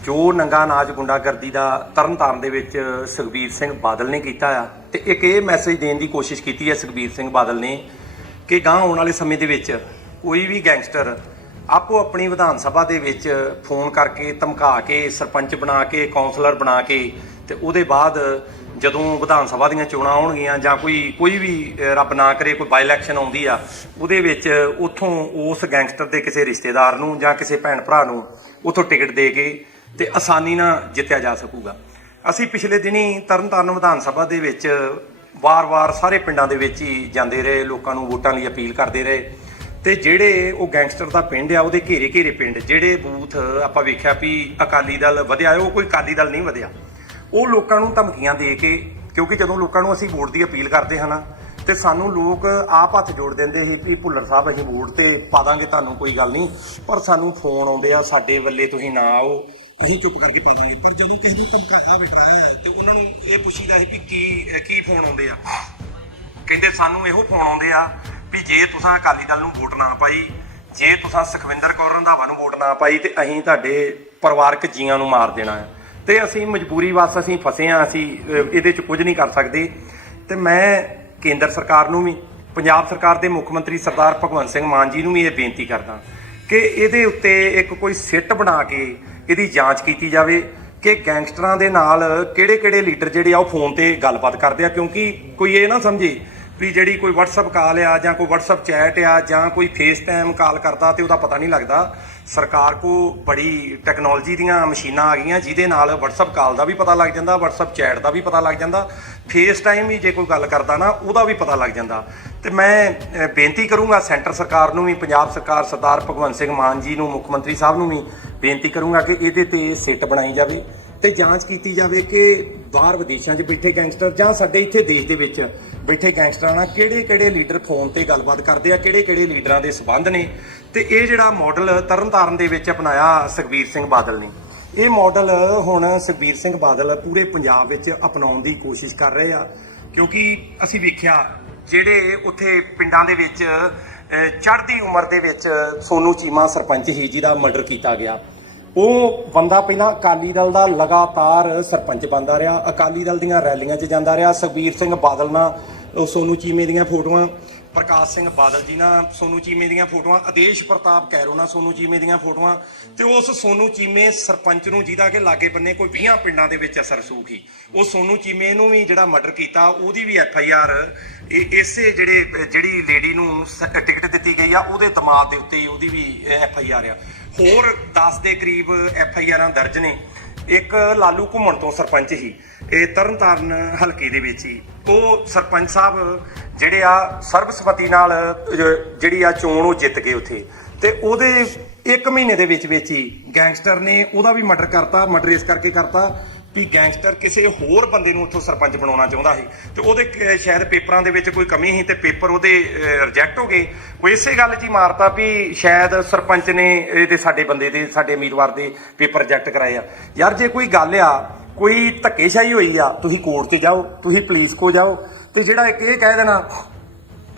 ਜੋ ਨੰਗਾ ਨਾਚ ਗੁੰਡਾਗਰਦੀ ਦਾ ਤਰਨਤਾਰਨ ਦੇ ਵਿੱਚ ਸੁਖਬੀਰ ਸਿੰਘ ਬਾਦਲ ਨੇ ਕੀਤਾ ਆ ਤੇ ਇੱਕ ਇਹ ਮੈਸੇਜ ਦੇਣ ਦੀ ਕੋਸ਼ਿਸ਼ ਕੀਤੀ ਹੈ ਸੁਖਬੀਰ ਸਿੰਘ ਬਾਦਲ ਨੇ ਕਿ ਗਾਂ ਆਉਣ ਵਾਲੇ ਸਮੇਂ ਦੇ ਵਿੱਚ ਕੋਈ ਵੀ ਗੈਂਗਸਟਰ ਆਪੋ ਆਪਣੀ ਵਿਧਾਨ ਸਭਾ ਦੇ ਵਿੱਚ ਫੋਨ ਕਰਕੇ ਧਮਕਾ ਕੇ, ਸਰਪੰਚ ਬਣਾ ਕੇ ਕਾਉਂਸਲਰ ਬਣਾ ਕੇ ਤੇ ਉਹਦੇ ਬਾਅਦ ਜਦੋਂ ਵਿਧਾਨ ਸਭਾ ਦੀਆਂ ਚੋਣਾਂ ਆਉਣਗੀਆਂ ਜਾਂ ਕੋਈ ਕੋਈ ਵੀ ਰੱਬ ਨਾ ਕਰੇ, ਕੋਈ ਬਾਈ ਇਲੈਕਸ਼ਨ ਆਉਂਦੀ ਆ, ਉਹਦੇ ਵਿੱਚ ਉੱਥੋਂ ਉਸ ਗੈਂਗਸਟਰ ਦੇ ਕਿਸੇ ਰਿਸ਼ਤੇਦਾਰ ਨੂੰ ਜਾਂ ਕਿਸੇ ਭੈਣ ਭਰਾ ਨੂੰ ਉੱਥੋਂ ਟਿਕਟ ਦੇ ਕੇ ਤੇ ਆਸਾਨੀ ਨਾਲ ਜਿੱਤਿਆ ਜਾ ਸਕੂਗਾ। ਅਸੀਂ ਪਿਛਲੇ ਦਿਨੀ ਤਰਨਤਾਰਨ ਵਿਧਾਨ ਸਭਾ ਦੇ ਵਿੱਚ ਵਾਰ-ਵਾਰ ਸਾਰੇ ਪਿੰਡਾਂ ਦੇ ਵਿੱਚ ਹੀ ਜਾਂਦੇ ਰਹੇ, ਲੋਕਾਂ ਨੂੰ ਵੋਟਾਂ ਲਈ ਅਪੀਲ ਕਰਦੇ ਰਹੇ। ਤੇ ਜਿਹੜੇ ਉਹ ਗੈਂਗਸਟਰ ਦਾ ਪਿੰਡ ਆ, ਉਹਦੇ ਘੇਰੇ ਘੇਰੇ ਪਿੰਡ, ਜਿਹੜੇ ਬੂਥ ਆਪਾਂ ਵੇਖਿਆ ਵੀ ਅਕਾਲੀ ਦਲ ਵਧਿਆ, ਉਹ ਕੋਈ ਅਕਾਲੀ ਦਲ ਨਹੀਂ ਵਧਿਆ। ਉਹ ਲੋਕਾਂ ਨੂੰ ਧਮਕੀਆਂ ਦੇ ਕੇ, ਕਿਉਂਕਿ ਜਦੋਂ ਲੋਕਾਂ ਨੂੰ ਅਸੀਂ ਵੋਟ ਦੀ ਅਪੀਲ ਕਰਦੇ ਹਾਂ ਨਾ, ਤੇ ਸਾਨੂੰ ਲੋਕ ਆਪ ਹੱਥ ਜੋੜ ਦਿੰਦੇ ਸੀ ਵੀ ਭੁੱਲਰ ਸਾਹਿਬ, ਅਸੀਂ ਵੋਟ ਤੇ ਪਾ ਦਾਂਗੇ, ਤੁਹਾਨੂੰ ਕੋਈ ਗੱਲ ਨਹੀਂ। ਪਰ ਸਾਨੂੰ ਫੋਨ ਆਉਂਦੇ ਆ, ਸਾਡੇ ਵੱਲੇ ਤੁਸੀਂ ਨਾ ਆਓ, ਅਸੀਂ ਚੁੱਪ ਕਰਕੇ ਪਾ ਦਾਂਗੇ। ਪਰ ਜਦੋਂ ਕਿਸੇ ਨੂੰ ਧਮਕਾਇਆ ਵਿਟਰਾਇਆ ਤੇ ਉਹਨਾਂ ਨੂੰ ਇਹ ਪੁੱਛੀਦਾ ਸੀ ਵੀ ਕੀ ਕੀ ਫੋਨ ਆਉਂਦੇ ਆ। ਕਹਿੰਦੇ ਸਾਨੂੰ ਇਹੋ ਫੋਨ ਆਉਂਦੇ ਆ ਵੀ ਜੇ ਤੁਸੀਂ ਅਕਾਲੀ ਦਲ ਨੂੰ ਵੋਟ ਨਾ ਪਾਈ, ਜੇ ਤੁਸੀਂ ਸੁਖਵਿੰਦਰ ਕੌਰ ਰੰਧਾਵਾ ਨੂੰ ਵੋਟ ਨਾ ਪਾਈ, ਤੇ ਅਸੀਂ ਤੁਹਾਡੇ ਪਰਿਵਾਰਕ ਜੀਆਂ ਨੂੰ ਮਾਰ ਦੇਣਾ ਹੈ। ਤੇ ਅਸੀਂ ਮਜਬੂਰੀ ਵਸ ਅਸੀਂ ਫਸੇ ਆ ਅਸੀਂ ਇਹਦੇ ਚ ਕੁਝ ਨਹੀਂ ਕਰ ਸਕਦੇ। ਤੇ ਮੈਂ ਕੇਂਦਰ ਸਰਕਾਰ ਨੂੰ ਵੀ, ਪੰਜਾਬ ਸਰਕਾਰ ਦੇ ਮੁੱਖ ਮੰਤਰੀ ਸਰਦਾਰ ਭਗਵੰਤ ਸਿੰਘ ਮਾਨ ਜੀ ਨੂੰ ਵੀ ਇਹ ਬੇਨਤੀ ਕਰਦਾ ਕਿ ਇਹਦੇ ਉੱਤੇ ਇੱਕ ਕੋਈ ਸਿੱਟ ਬਣਾ ਕੇ ਇਹਦੀ ਜਾਂਚ ਕੀਤੀ ਜਾਵੇ ਕਿ ਗੈਂਗਸਟਰਾਂ ਦੇ ਨਾਲ ਕਿਹੜੇ-ਕਿਹੜੇ ਲੀਡਰ ਜਿਹੜੇ ਆ ਉਹ ਫੋਨ ਤੇ ਗੱਲਬਾਤ ਕਰਦੇ ਆ, ਕਿਉਂਕਿ ਕੋਈ ਇਹ ਨਾ ਸਮਝੇ ਵੀ ਜਿਹੜੀ ਕੋਈ WhatsApp ਕਾਲ ਆ ਜਾਂ ਕੋਈ WhatsApp ਚੈਟ ਆ ਜਾਂ ਕੋਈ FaceTime ਕਾਲ ਕਰਦਾ ਤੇ ਉਹਦਾ ਪਤਾ ਨਹੀਂ ਲੱਗਦਾ, ਸਰਕਾਰ ਕੋ ਬੜੀ ਟੈਕਨੋਲੋਜੀ ਦੀਆਂ ਮਸ਼ੀਨਾਂ ਆ ਗਈਆਂ ਜਿਹਦੇ ਨਾਲ WhatsApp ਕਾਲ ਦਾ ਵੀ ਪਤਾ ਲੱਗ ਜਾਂਦਾ, WhatsApp ਚੈਟ ਦਾ ਵੀ ਪਤਾ ਲੱਗ ਜਾਂਦਾ, FaceTime ਵੀ ਜੇ ਕੋਈ ਗੱਲ ਕਰਦਾ ਨਾ ਉਹਦਾ ਵੀ ਪਤਾ ਲੱਗ ਜਾਂਦਾ। ਤੇ ਮੈਂ ਬੇਨਤੀ ਕਰੂੰਗਾ ਸੈਂਟਰ ਸਰਕਾਰ ਨੂੰ ਵੀ, ਪੰਜਾਬ ਸਰਕਾਰ ਸਰਦਾਰ ਭਗਵੰਤ ਸਿੰਘ ਮਾਨ ਜੀ ਨੂੰ, ਮੁੱਖ ਮੰਤਰੀ ਸਾਹਿਬ ਨੂੰ ਵੀ ਬੇਨਤੀ ਕਰੂੰਗਾ ਕਿ ਇਹਦੇ ਤੇ ਸਿੱਟ ਬਣਾਈ ਜਾਵੇ ਤੇ ਜਾਂਚ ਕੀਤੀ ਜਾਵੇ ਕਿ ਬਾਹਰ ਵਿਦੇਸ਼ਾਂ 'ਚ ਬੈਠੇ ਗੈਂਗਸਟਰ ਜਾਂ ਸਾਡੇ ਇੱਥੇ ਦੇਸ਼ ਦੇ ਵਿੱਚ ਬੈਠੇ ਗੈਂਗਸਟਰਾਂ ਨਾਲ ਕਿਹੜੇ-ਕਿਹੜੇ ਲੀਡਰ ਫੋਨ ਤੇ ਗੱਲਬਾਤ ਕਰਦੇ ਆ, ਕਿਹੜੇ-ਕਿਹੜੇ ਲੀਡਰਾਂ ਦੇ ਸਬੰਧ ਨੇ? ਤੇ ਇਹ ਜਿਹੜਾ ਮਾਡਲ ਤਰਨਤਾਰਨ ਦੇ ਵਿੱਚ ਅਪਣਾਇਆ ਸੁਖਬੀਰ ਸਿੰਘ ਬਾਦਲ ਨੇ। ਇਹ ਮਾਡਲ ਹੁਣ ਸੁਖਬੀਰ ਸਿੰਘ ਬਾਦਲ ਪੂਰੇ ਪੰਜਾਬ ਵਿੱਚ ਅਪਣਾਉਣ ਦੀ ਕੋਸ਼ਿਸ਼ ਕਰ ਰਹੇ ਆ, ਕਿਉਂਕਿ ਅਸੀਂ ਵੇਖਿਆ ਜਿਹੜੇ ਉੱਥੇ ਪਿੰਡਾਂ ਦੇ ਵਿੱਚ ਚੜ੍ਹਦੀ ਉਮਰ ਦੇ ਵਿੱਚ ਸੋਨੂ ਚੀਮਾ ਸਰਪੰਚ ਹੀ ਜਿਹਦਾ ਮਰਡਰ ਕੀਤਾ ਗਿਆ। ਉਹ ਬੰਦਾ ਪਹਿਲਾਂ ਅਕਾਲੀ ਦਲ ਦਾ ਲਗਾਤਾਰ ਸਰਪੰਚ ਬੰਦਾ ਰਿਹਾ, ਅਕਾਲੀ ਦਲ ਦੀਆਂ ਰੈਲੀਆਂ 'ਚ ਜਾਂਦਾ ਰਿਹਾ। ਸੁਖਬੀਰ ਸਿੰਘ ਬਾਦਲ ਨਾਲ, ਉਹ ਸੋਨੂ ਚੀਮੇ ਦੀਆਂ ਫੋਟੋਆਂ ਪ੍ਰਕਾਸ਼ ਸਿੰਘ ਬਾਦਲ ਜੀ ਨਾਲ ਸੋਨੂ ਚੀਮੇ ਦੀਆਂ ਫੋਟੋਆਂ, ਆਦੇਸ਼ ਪ੍ਰਤਾਪ ਕੈਰੋ ਨਾਲ ਸੋਨੂ ਚੀਮੇ ਦੀਆਂ ਫੋਟੋਆਂ ਤੇ ਉਸ ਸੋਨੂ ਚੀਮੇ ਸਰਪੰਚ ਨੂੰ ਜਿਹਦਾ ਕਿ ਲਾਗੇ ਬੰਨੇ ਕੋਈ 20 ਪਿੰਡਾਂ ਦੇ ਵਿੱਚ ਅਸਰ ਸੂਖੀ। ਉਹ ਸੋਨੂ ਚੀਮੇ ਨੂੰ ਵੀ ਜਿਹੜਾ ਮਰਡਰ ਕੀਤਾ, ਉਹਦੀ ਵੀ ਐਫ ਆਈ ਆਰ ਇਸੇ ਜਿਹੜੇ, ਜਿਹੜੀ ਲੇਡੀ ਨੂੰ ਟਿਕਟ ਦਿੱਤੀ ਗਈ ਆ, ਉਹਦੇ ਦਿਮਾਗ ਦੇ ਉੱਤੇ ਹੀ ਉਹਦੀ ਵੀ ਐਫ ਆਈ ਆਰ ਆ। ਹੋਰ 10 ਦੇ ਕਰੀਬ ਐਫ ਆਈ ਆਰਾਂ ਦਰਜ ਨੇ। ਇੱਕ ਲਾਲੂ ਘੁੰਮਣ ਤੋਂ ਸਰਪੰਚ ਹੀ, ਇਹ ਤਰਨਤਾਰਨ ਹਲਕੇ ਦੇ ਵਿੱਚ ਹੀ। ਉਹ ਸਰਪੰਚ ਸਾਹਿਬ ਜਿਹੜੇ ਆ ਸਰਬਸੰਮਤੀ ਨਾਲ ਜਿਹੜੀ ਆ ਚੋਣ ਉਹ ਜਿੱਤ ਗਏ ਉੱਥੇ। ਤੇ ਉਹਦੇ ਇੱਕ ਮਹੀਨੇ ਦੇ ਵਿੱਚ ਵਿੱਚ ਹੀ ਗੈਂਗਸਟਰ ਨੇ ਉਹਦਾ ਵੀ ਮਰਡਰ ਕਰਤਾ, ਮਰਡਰ ਇਸ ਕਰਕੇ ਕਰਤਾ ਵੀ ਗੈਂਗਸਟਰ ਕਿਸੇ ਹੋਰ ਬੰਦੇ ਨੂੰ ਉੱਥੋਂ ਸਰਪੰਚ ਬਣਾਉਣਾ ਚਾਹੁੰਦਾ ਸੀ। ਤੇ ਉਹਦੇ ਸ਼ਾਇਦ ਪੇਪਰਾਂ ਦੇ ਵਿੱਚ ਕੋਈ ਕਮੀ ਸੀ ਤੇ ਪੇਪਰ ਉਹਦੇ ਰਿਜੈਕਟ ਹੋ ਗਏ। ਉਹ ਇਸੇ ਗੱਲ 'ਚ ਹੀ ਮਾਰਤਾ ਵੀ ਸ਼ਾਇਦ ਸਰਪੰਚ ਨੇ ਇਹਦੇ ਸਾਡੇ ਬੰਦੇ ਦੇ, ਸਾਡੇ ਉਮੀਦਵਾਰ ਦੇ ਪੇਪਰ ਰਿਜੈਕਟ ਕਰਾਏ ਆ। ਯਾਰ ਜੇ ਕੋਈ ਗੱਲ ਆ ਕੋਈ ਧੱਕੇਸ਼ਾਹੀ ਹੋਈ ਆ, ਤੁਸੀਂ ਕੋਰਟ 'ਚ ਜਾਓ, ਤੁਸੀਂ ਪੁਲਿਸ ਕੋ ਜਾਓ, ਤੇ ਜਿਹੜਾ ਇੱਕ ਇਹ ਕਹਿ ਦੇਣਾ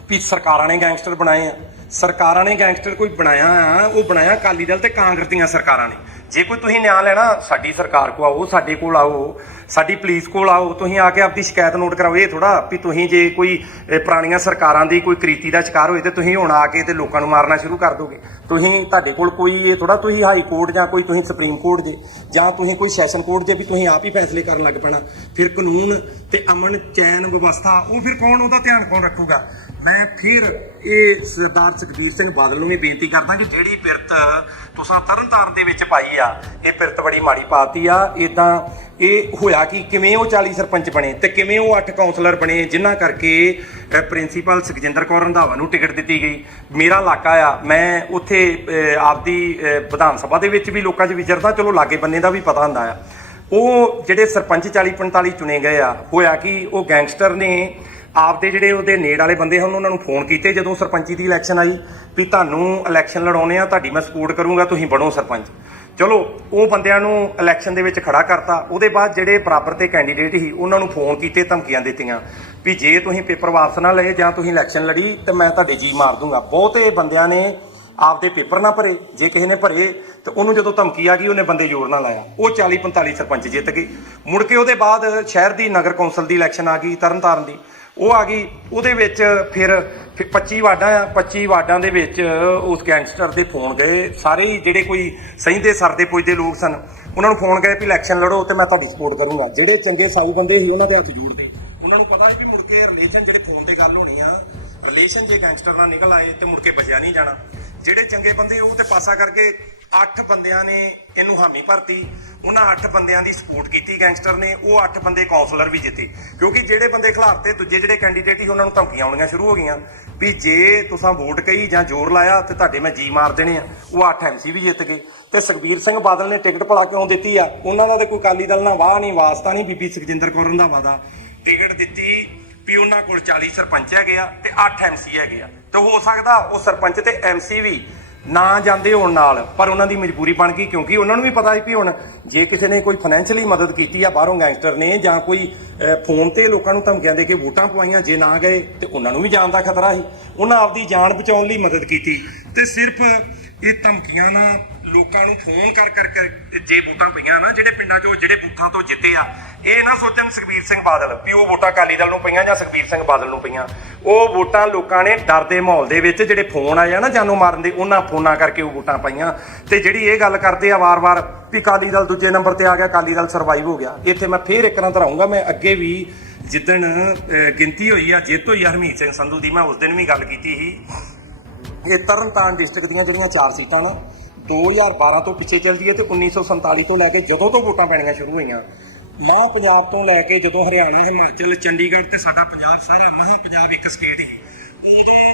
ਵੀ ਸਰਕਾਰਾਂ ਨੇ ਗੈਂਗਸਟਰ ਬਣਾਏ ਆ। ਸਰਕਾਰਾਂ ਨੇ ਗੈਂਗਸਟਰ ਕੋਈ ਬਣਾਇਆ ਆ, ਉਹ ਬਣਾਇਆ ਅਕਾਲੀ ਦਲ ਤੇ ਕਾਂਗਰਸ ਦੀਆਂ ਸਰਕਾਰਾਂ ਨੇ। ਜੇ ਕੋਈ ਤੁਸੀਂ ਨਿਆਂ ਲੈਣਾ, ਸਾਡੀ ਸਰਕਾਰ ਕੋ ਆਓ, ਸਾਡੇ ਕੋਲ ਆਓ, ਸਾਡੀ ਪੁਲਿਸ ਕੋਲ ਆਓ, ਤੁਸੀਂ ਆ ਕੇ ਆਪਦੀ ਸ਼ਿਕਾਇਤ ਨੋਟ ਕਰਾਓ, ਇਹ ਥੋੜਾ ਵੀ ਤੁਸੀਂ ਜੇ ਕੋਈ ਪੁਰਾਣੀਆਂ ਸਰਕਾਰਾਂ ਦੀ ਕੋਈ ਕ੍ਰੀਤੀ ਦਾ ਸ਼ਿਕਾਰ ਹੋਏ ਤੇ ਤੁਸੀਂ ਹੁਣ ਆ ਕੇ ਤੇ ਲੋਕਾਂ ਨੂੰ ਮਾਰਨਾ ਸ਼ੁਰੂ ਕਰ ਦੋਗੇ। ਤੁਸੀਂ, ਤੁਹਾਡੇ ਕੋਲ ਕੋਈ ਇਹ ਥੋੜਾ ਤੁਸੀਂ ਹਾਈ ਕੋਰਟ ਜਾਂ ਕੋਈ ਤੁਸੀਂ ਸੁਪਰੀਮ ਕੋਰਟ ਜੇ, ਜਾਂ ਤੁਸੀਂ ਕੋਈ ਸੈਸ਼ਨ ਕੋਰਟ ਜੇ ਵੀ ਤੁਸੀਂ ਆਪ ਹੀ ਫੈਸਲੇ ਕਰਨ ਲੱਗ ਪੈਣਾ। ਫਿਰ ਕਾਨੂੰਨ ਤੇ ਅਮਨ, ਚੈਨ, ਵਿਵਸਥਾ, ਉਹ ਫਿਰ ਕੌਣ ਉਹਦਾ ਧਿਆਨ ਕੌਣ ਰੱਖੂਗਾ? ਮੈਂ ਫਿਰ ਇਹ ਸਰਦਾਰ ਸੁਖਬੀਰ ਸਿੰਘ ਬਾਦਲ ਨੂੰ ਵੀ ਬੇਨਤੀ ਕਰਦਾ ਕਿ ਜਿਹੜੀ ਪਿਰਤ ਤੁਸਾਂ ਤਰਨਤਾਰਨ ਦੇ ਵਿੱਚ ਪਾਈ ਆ, ਇਹ ਪਿਰਤ ਬੜੀ ਮਾੜੀ ਪਾਤੀ ਆ। ਇਦਾਂ ਇਹ ਹੋਇਆ ਕਿ ਕਿਵੇਂ ਉਹ 40 ਸਰਪੰਚ ਬਣੇ ਤੇ ਕਿਵੇਂ ਉਹ 8 ਕਾਉਂਸਲਰ ਬਣੇ, ਜਿਨ੍ਹਾਂ ਕਰਕੇ ਪ੍ਰਿੰਸੀਪਲ ਸੁਖਜਿੰਦਰ ਕੌਰ ਰੰਧਾਵਾ ਨੂੰ ਟਿਕਟ ਦਿੱਤੀ ਗਈ। ਮੇਰਾ ਇਲਾਕਾ ਆ, ਮੈਂ ਉੱਥੇ ਆਪਦੀ ਵਿਧਾਨ ਸਭਾ ਦੇ ਵਿੱਚ ਵੀ ਲੋਕਾਂ 'ਚ ਵਿਚਰਦਾ, ਚਲੋ ਲਾਗੇ ਬੰਨੇ ਦਾ ਵੀ ਪਤਾ ਹੁੰਦਾ ਆ। ਉਹ ਜਿਹੜੇ ਸਰਪੰਚ 40 45 ਚੁਣੇ ਗਏ ਆ, ਹੋਇਆ ਕਿ ਉਹ ਗੈਂਗਸਟਰ ਨੇ ਆਪਦੇ ਜਿਹੜੇ ਉਹਦੇ ਨੇੜ ਵਾਲੇ ਬੰਦੇ ਹਨ, ਉਹਨਾਂ ਨੂੰ ਫੋਨ ਕੀਤੇ। ਜਦੋਂ ਸਰਪੰਚੀ ਦੀ ਇਲੈਕਸ਼ਨ ਆਈ ਵੀ ਤੁਹਾਨੂੰ ਇਲੈਕਸ਼ਨ ਲੜਾਉਣੇ ਆ, ਤੁਹਾਡੀ ਮੈਂ ਸਪੋਰਟ ਕਰੂੰਗਾ, ਤੁਸੀਂ ਬਣੋ ਸਰਪੰਚ। ਚਲੋ, ਉਹ ਬੰਦਿਆਂ ਨੂੰ ਇਲੈਕਸ਼ਨ ਦੇ ਵਿੱਚ ਖੜਾ ਕਰਤਾ। ਉਹਦੇ ਬਾਅਦ ਜਿਹੜੇ ਬਰਾਬਰ ਤੇ ਕੈਂਡੀਡੇਟ ਸੀ, ਉਹਨਾਂ ਨੂੰ ਫੋਨ ਕੀਤੇ, ਧਮਕੀਆਂ ਦਿੱਤੀਆਂ ਵੀ ਜੇ ਤੁਸੀਂ ਪੇਪਰ ਵਾਪਸ ਨਾ ਲਏ ਜਾਂ ਤੁਸੀਂ ਇਲੈਕਸ਼ਨ ਲੜੀ, ਤੇ ਮੈਂ ਤੁਹਾਡੇ ਜੀ ਮਾਰ ਦੂੰਗਾ। ਬਹੁਤੇ ਬੰਦਿਆਂ ਨੇ ਆਪਦੇ ਪੇਪਰ ਨਾ ਭਰੇ। ਜੇ ਕਿਸੇ ਨੇ ਭਰੇ, ਤੇ ਉਹਨੂੰ ਜਦੋਂ ਧਮਕੀ ਆ ਗਈ, ਉਹਨੇ ਬੰਦੇ ਜ਼ੋਰ ਨਾਲ ਲਾਇਆ। ਉਹ 40 45 ਸਰਪੰਚ ਜਿੱਤ ਗਏ। ਮੁੜ ਕੇ ਉਹਦੇ ਬਾਅਦ ਸ਼ਹਿਰ ਦੀ ਨਗਰ ਕੌਂਸਲ ਦੀ ਇਲੈਕਸ਼ਨ ਆ ਗਈ ਤਰਨਤਾਰਨ ਦੀ। ਉਹ ਆ ਗਈ, ਉਹਦੇ ਵਿੱਚ ਫਿਰ ਫਿਰ 25 ਵਾਰਡਾਂ ਆ 25 ਵਾਰਡਾਂ ਦੇ ਵਿੱਚ ਉਸ ਗੈਂਗਸਟਰ ਦੇ ਫੋਨ ਗਏ। ਸਾਰੇ ਹੀ ਜਿਹੜੇ ਕੋਈ ਸਹਿੰਦੇ ਸਰਦੇ ਪੁੱਜਦੇ ਲੋਕ ਸਨ, ਉਹਨਾਂ ਨੂੰ ਫੋਨ ਗਏ ਵੀ ਇਲੈਕਸ਼ਨ ਲੜੋ ਤੇ ਮੈਂ ਤੁਹਾਡੀ ਸਪੋਰਟ ਕਰੂੰਗਾ। ਜਿਹੜੇ ਚੰਗੇ ਸਾਊ ਬੰਦੇ ਸੀ, ਉਹਨਾਂ ਦੇ ਹੱਥ ਜੋੜਦੇ। ਉਹਨਾਂ ਨੂੰ ਪਤਾ ਸੀ ਵੀ ਮੁੜ ਕੇ ਰਿਲੇਸ਼ਨ ਜਿਹੜੇ ਫੋਨ ਤੇ ਗੱਲ ਹੋਣੀ ਆ ਰਿਲੇਸ਼ਨ ਜੇ ਗੈਂਗਸਟਰ ਨਾਲ ਨਿਕਲ ਆਏ ਤੇ ਮੁੜ ਕੇ ਬਚਿਆ ਨਹੀਂ ਜਾਣਾ। ਜਿਹੜੇ ਚੰਗੇ ਬੰਦੇ ਉਹ ਤੇ ਪਾਸਾ ਕਰਕੇ 8 ਬੰਦਿਆਂ ਨੇ ਇਹਨੂੰ ਹਾਮੀ ਭਰਤੀ। ਉਹਨਾਂ 8 ਬੰਦਿਆਂ ਦੀ ਸਪੋਰਟ ਕੀਤੀ ਗੈਂਗਸਟਰ ਨੇ, ਉਹ 8 ਬੰਦੇ ਕਾਉਂਸਲਰ ਵੀ ਜਿੱਤੇ। ਕਿਉਂਕਿ ਜਿਹੜੇ ਬੰਦੇ ਖਿਲਾਫਤੇ ਦੂਜੇ ਜਿਹੜੇ ਕੈਂਡੀਡੇਟ ਸੀ, ਉਹਨਾਂ ਨੂੰ ਧਮਕੀਆਂ ਆਉਣੀਆਂ ਸ਼ੁਰੂ ਹੋ ਗਈਆਂ। ਵੀ ਜੇ ਤੁਸੀਂ ਵੋਟ ਕਹੀ ਜਾਂ ਜ਼ੋਰ ਲਾਇਆ ਤੇ ਤੁਹਾਡੇ ਮੈਂ ਜੀ ਮਾਰ ਦੇਣੇ ਆ। ਉਹ 8 ਐਮਸੀ ਵੀ ਜਿੱਤ ਗਏ। ਤੇ ਸੁਖਬੀਰ ਸਿੰਘ ਬਾਦਲ ਨੇ ਟਿਕਟ ਭਲਾ ਕਿਉਂ ਦਿੱਤੀ ਆ? ਉਹਨਾਂ ਦਾ ਤੇ ਕੋਈ ਕਾਲੀ ਦਲ ਨਾਲ ਵਾਹ ਨਹੀਂ, ਵਾਸਤਾ ਨਹੀਂ ਬੀਬੀ ਸੁਖਜਿੰਦਰ ਕੌਰ ਰੰਧਾਵਾ ਦਾ। ਟਿਕਟ ਦਿੱਤੀ ਵੀ ਉਹਨਾਂ ਕੋਲ 40 ਸਰਪੰਚ ਹੈਗੇ ਆ ਤੇ 8 ਐਮਸੀ ਹੈਗੇ ਆ। ਤੇ ਹੋ ਸਕਦਾ ਉਹ ਸਰਪੰਚ ਤੇ ਐਮਸੀ ਵੀ ਨਾ ਜਾਂਦੇ ਹੋਣ ਨਾਲ, ਪਰ ਉਹਨਾਂ ਦੀ ਮਜਬੂਰੀ ਬਣ ਗਈ ਕਿਉਂਕਿ ਉਹਨਾਂ ਨੂੰ ਵੀ ਪਤਾ ਸੀ ਵੀ ਹੁਣ ਜੇ ਕਿਸੇ ਨੇ ਕੋਈ ਫਾਈਨੈਂਸ਼ੀਅਲੀ ਮਦਦ ਕੀਤੀ ਆ, ਬਾਹਰੋਂ ਗੈਂਗਸਟਰ ਨੇ ਜਾਂ ਕੋਈ ਫੋਨ ਤੇ ਲੋਕਾਂ ਨੂੰ ਧਮਕੀਆਂ ਦੇ ਕੇ ਵੋਟਾਂ ਪਵਾਈਆਂ ਜੇ ਨਾ ਗਏ, ਤੇ ਉਹਨਾਂ ਨੂੰ ਵੀ ਜਾਨ ਦਾ ਖਤਰਾ ਸੀ। ਉਹਨਾਂ ਆਪਦੀ ਜਾਨ ਬਚਾਉਣ ਲਈ ਮਦਦ ਕੀਤੀ। ਤੇ ਸਿਰਫ ਇਹ ਧਮਕੀਆਂ ਨਾਲ ਲੋਕਾਂ ਨੂੰ ਫੋਨ ਕਰ ਕਰਕੇ ਜੇ ਵੋਟਾਂ ਪਈਆਂ ਨਾ ਜਿਹੜੇ ਪਿੰਡਾਂ 'ਚੋਂ ਜਿਹੜੇ ਬੂਥਾਂ ਤੋਂ ਜਿੱਤੇ ਆ ਇਹ ਨਾ ਸੋਚਣ ਸੁਖਬੀਰ ਸਿੰਘ ਬਾਦਲ ਵੀ ਉਹ ਵੋਟਾਂ ਅਕਾਲੀ ਦਲ ਨੂੰ ਪਈਆਂ ਜਾਂ ਸੁਖਬੀਰ ਸਿੰਘ ਬਾਦਲ ਨੂੰ ਪਈਆਂ। ਉਹ ਵੋਟਾਂ ਲੋਕਾਂ ਨੇ ਡਰ ਦੇ ਮਾਹੌਲ ਦੇ ਵਿੱਚ ਜਿਹੜੇ ਫੋਨ ਆਏ ਨਾ ਜਾਨੋਂ ਮਾਰਨ ਦੇ ਉਹਨਾਂ ਫੋਨਾਂ ਕਰਕੇ ਉਹ ਵੋਟਾਂ ਪਾਈਆਂ। ਤੇ ਜਿਹੜੀ ਇਹ ਗੱਲ ਕਰਦੇ ਆ ਵਾਰ-ਵਾਰ ਵੀ ਅਕਾਲੀ ਦਲ ਦੂਜੇ ਨੰਬਰ ਤੇ ਆ ਗਿਆ ਅਕਾਲੀ ਦਲ ਸਰਵਾਈਵ ਹੋ ਗਿਆ। ਇੱਥੇ ਮੈਂ ਫੇਰ ਇੱਕ ਰਾਂ ਧਰਾਉਂਗਾ ਮੈਂ ਅੱਗੇ ਵੀ ਜਿੱਦਣ ਅਹ, ਗਿਣਤੀ ਹੋਈ ਆ ਜਿੱਤ ਹੋਈ ਆ ਹਰਮੀਤ ਸਿੰਘ ਸੰਧੂ ਦੀ ਮੈਂ ਉਸ ਦਿਨ ਵੀ ਗੱਲ ਕੀਤੀ ਸੀ। ਇਹ ਤਰਨਤਾਰਨ ਡਿਸਟ੍ਰਿਕਟ ਦੀਆਂ ਜਿਹੜੀਆਂ ਚਾਰ ਸੀਟਾਂ ਨਾ 2012 ਤੋਂ ਪਿੱਛੇ ਚੱਲਦੀ ਹੈ ਤੇ 1947 ਤੋਂ ਲੈ ਕੇ ਜਦੋਂ ਤੋਂ ਵੋਟਾਂ ਪੈਣੀਆਂ ਸ਼ੁਰੂ ਹੋਈਆਂ ਮਾਂ ਪੰਜਾਬ ਤੋਂ ਲੈ ਕੇ ਜਦੋਂ ਹਰਿਆਣਾ, ਹਿਮਾਚਲ, ਚੰਡੀਗੜ੍ਹ ਤੇ ਸਾਡਾ ਪੰਜਾਬ ਸਾਰਾ ਮਹਾਂ ਪੰਜਾਬ ਇੱਕ ਸਟੇਟ ਹੀ। ਉਦੋਂ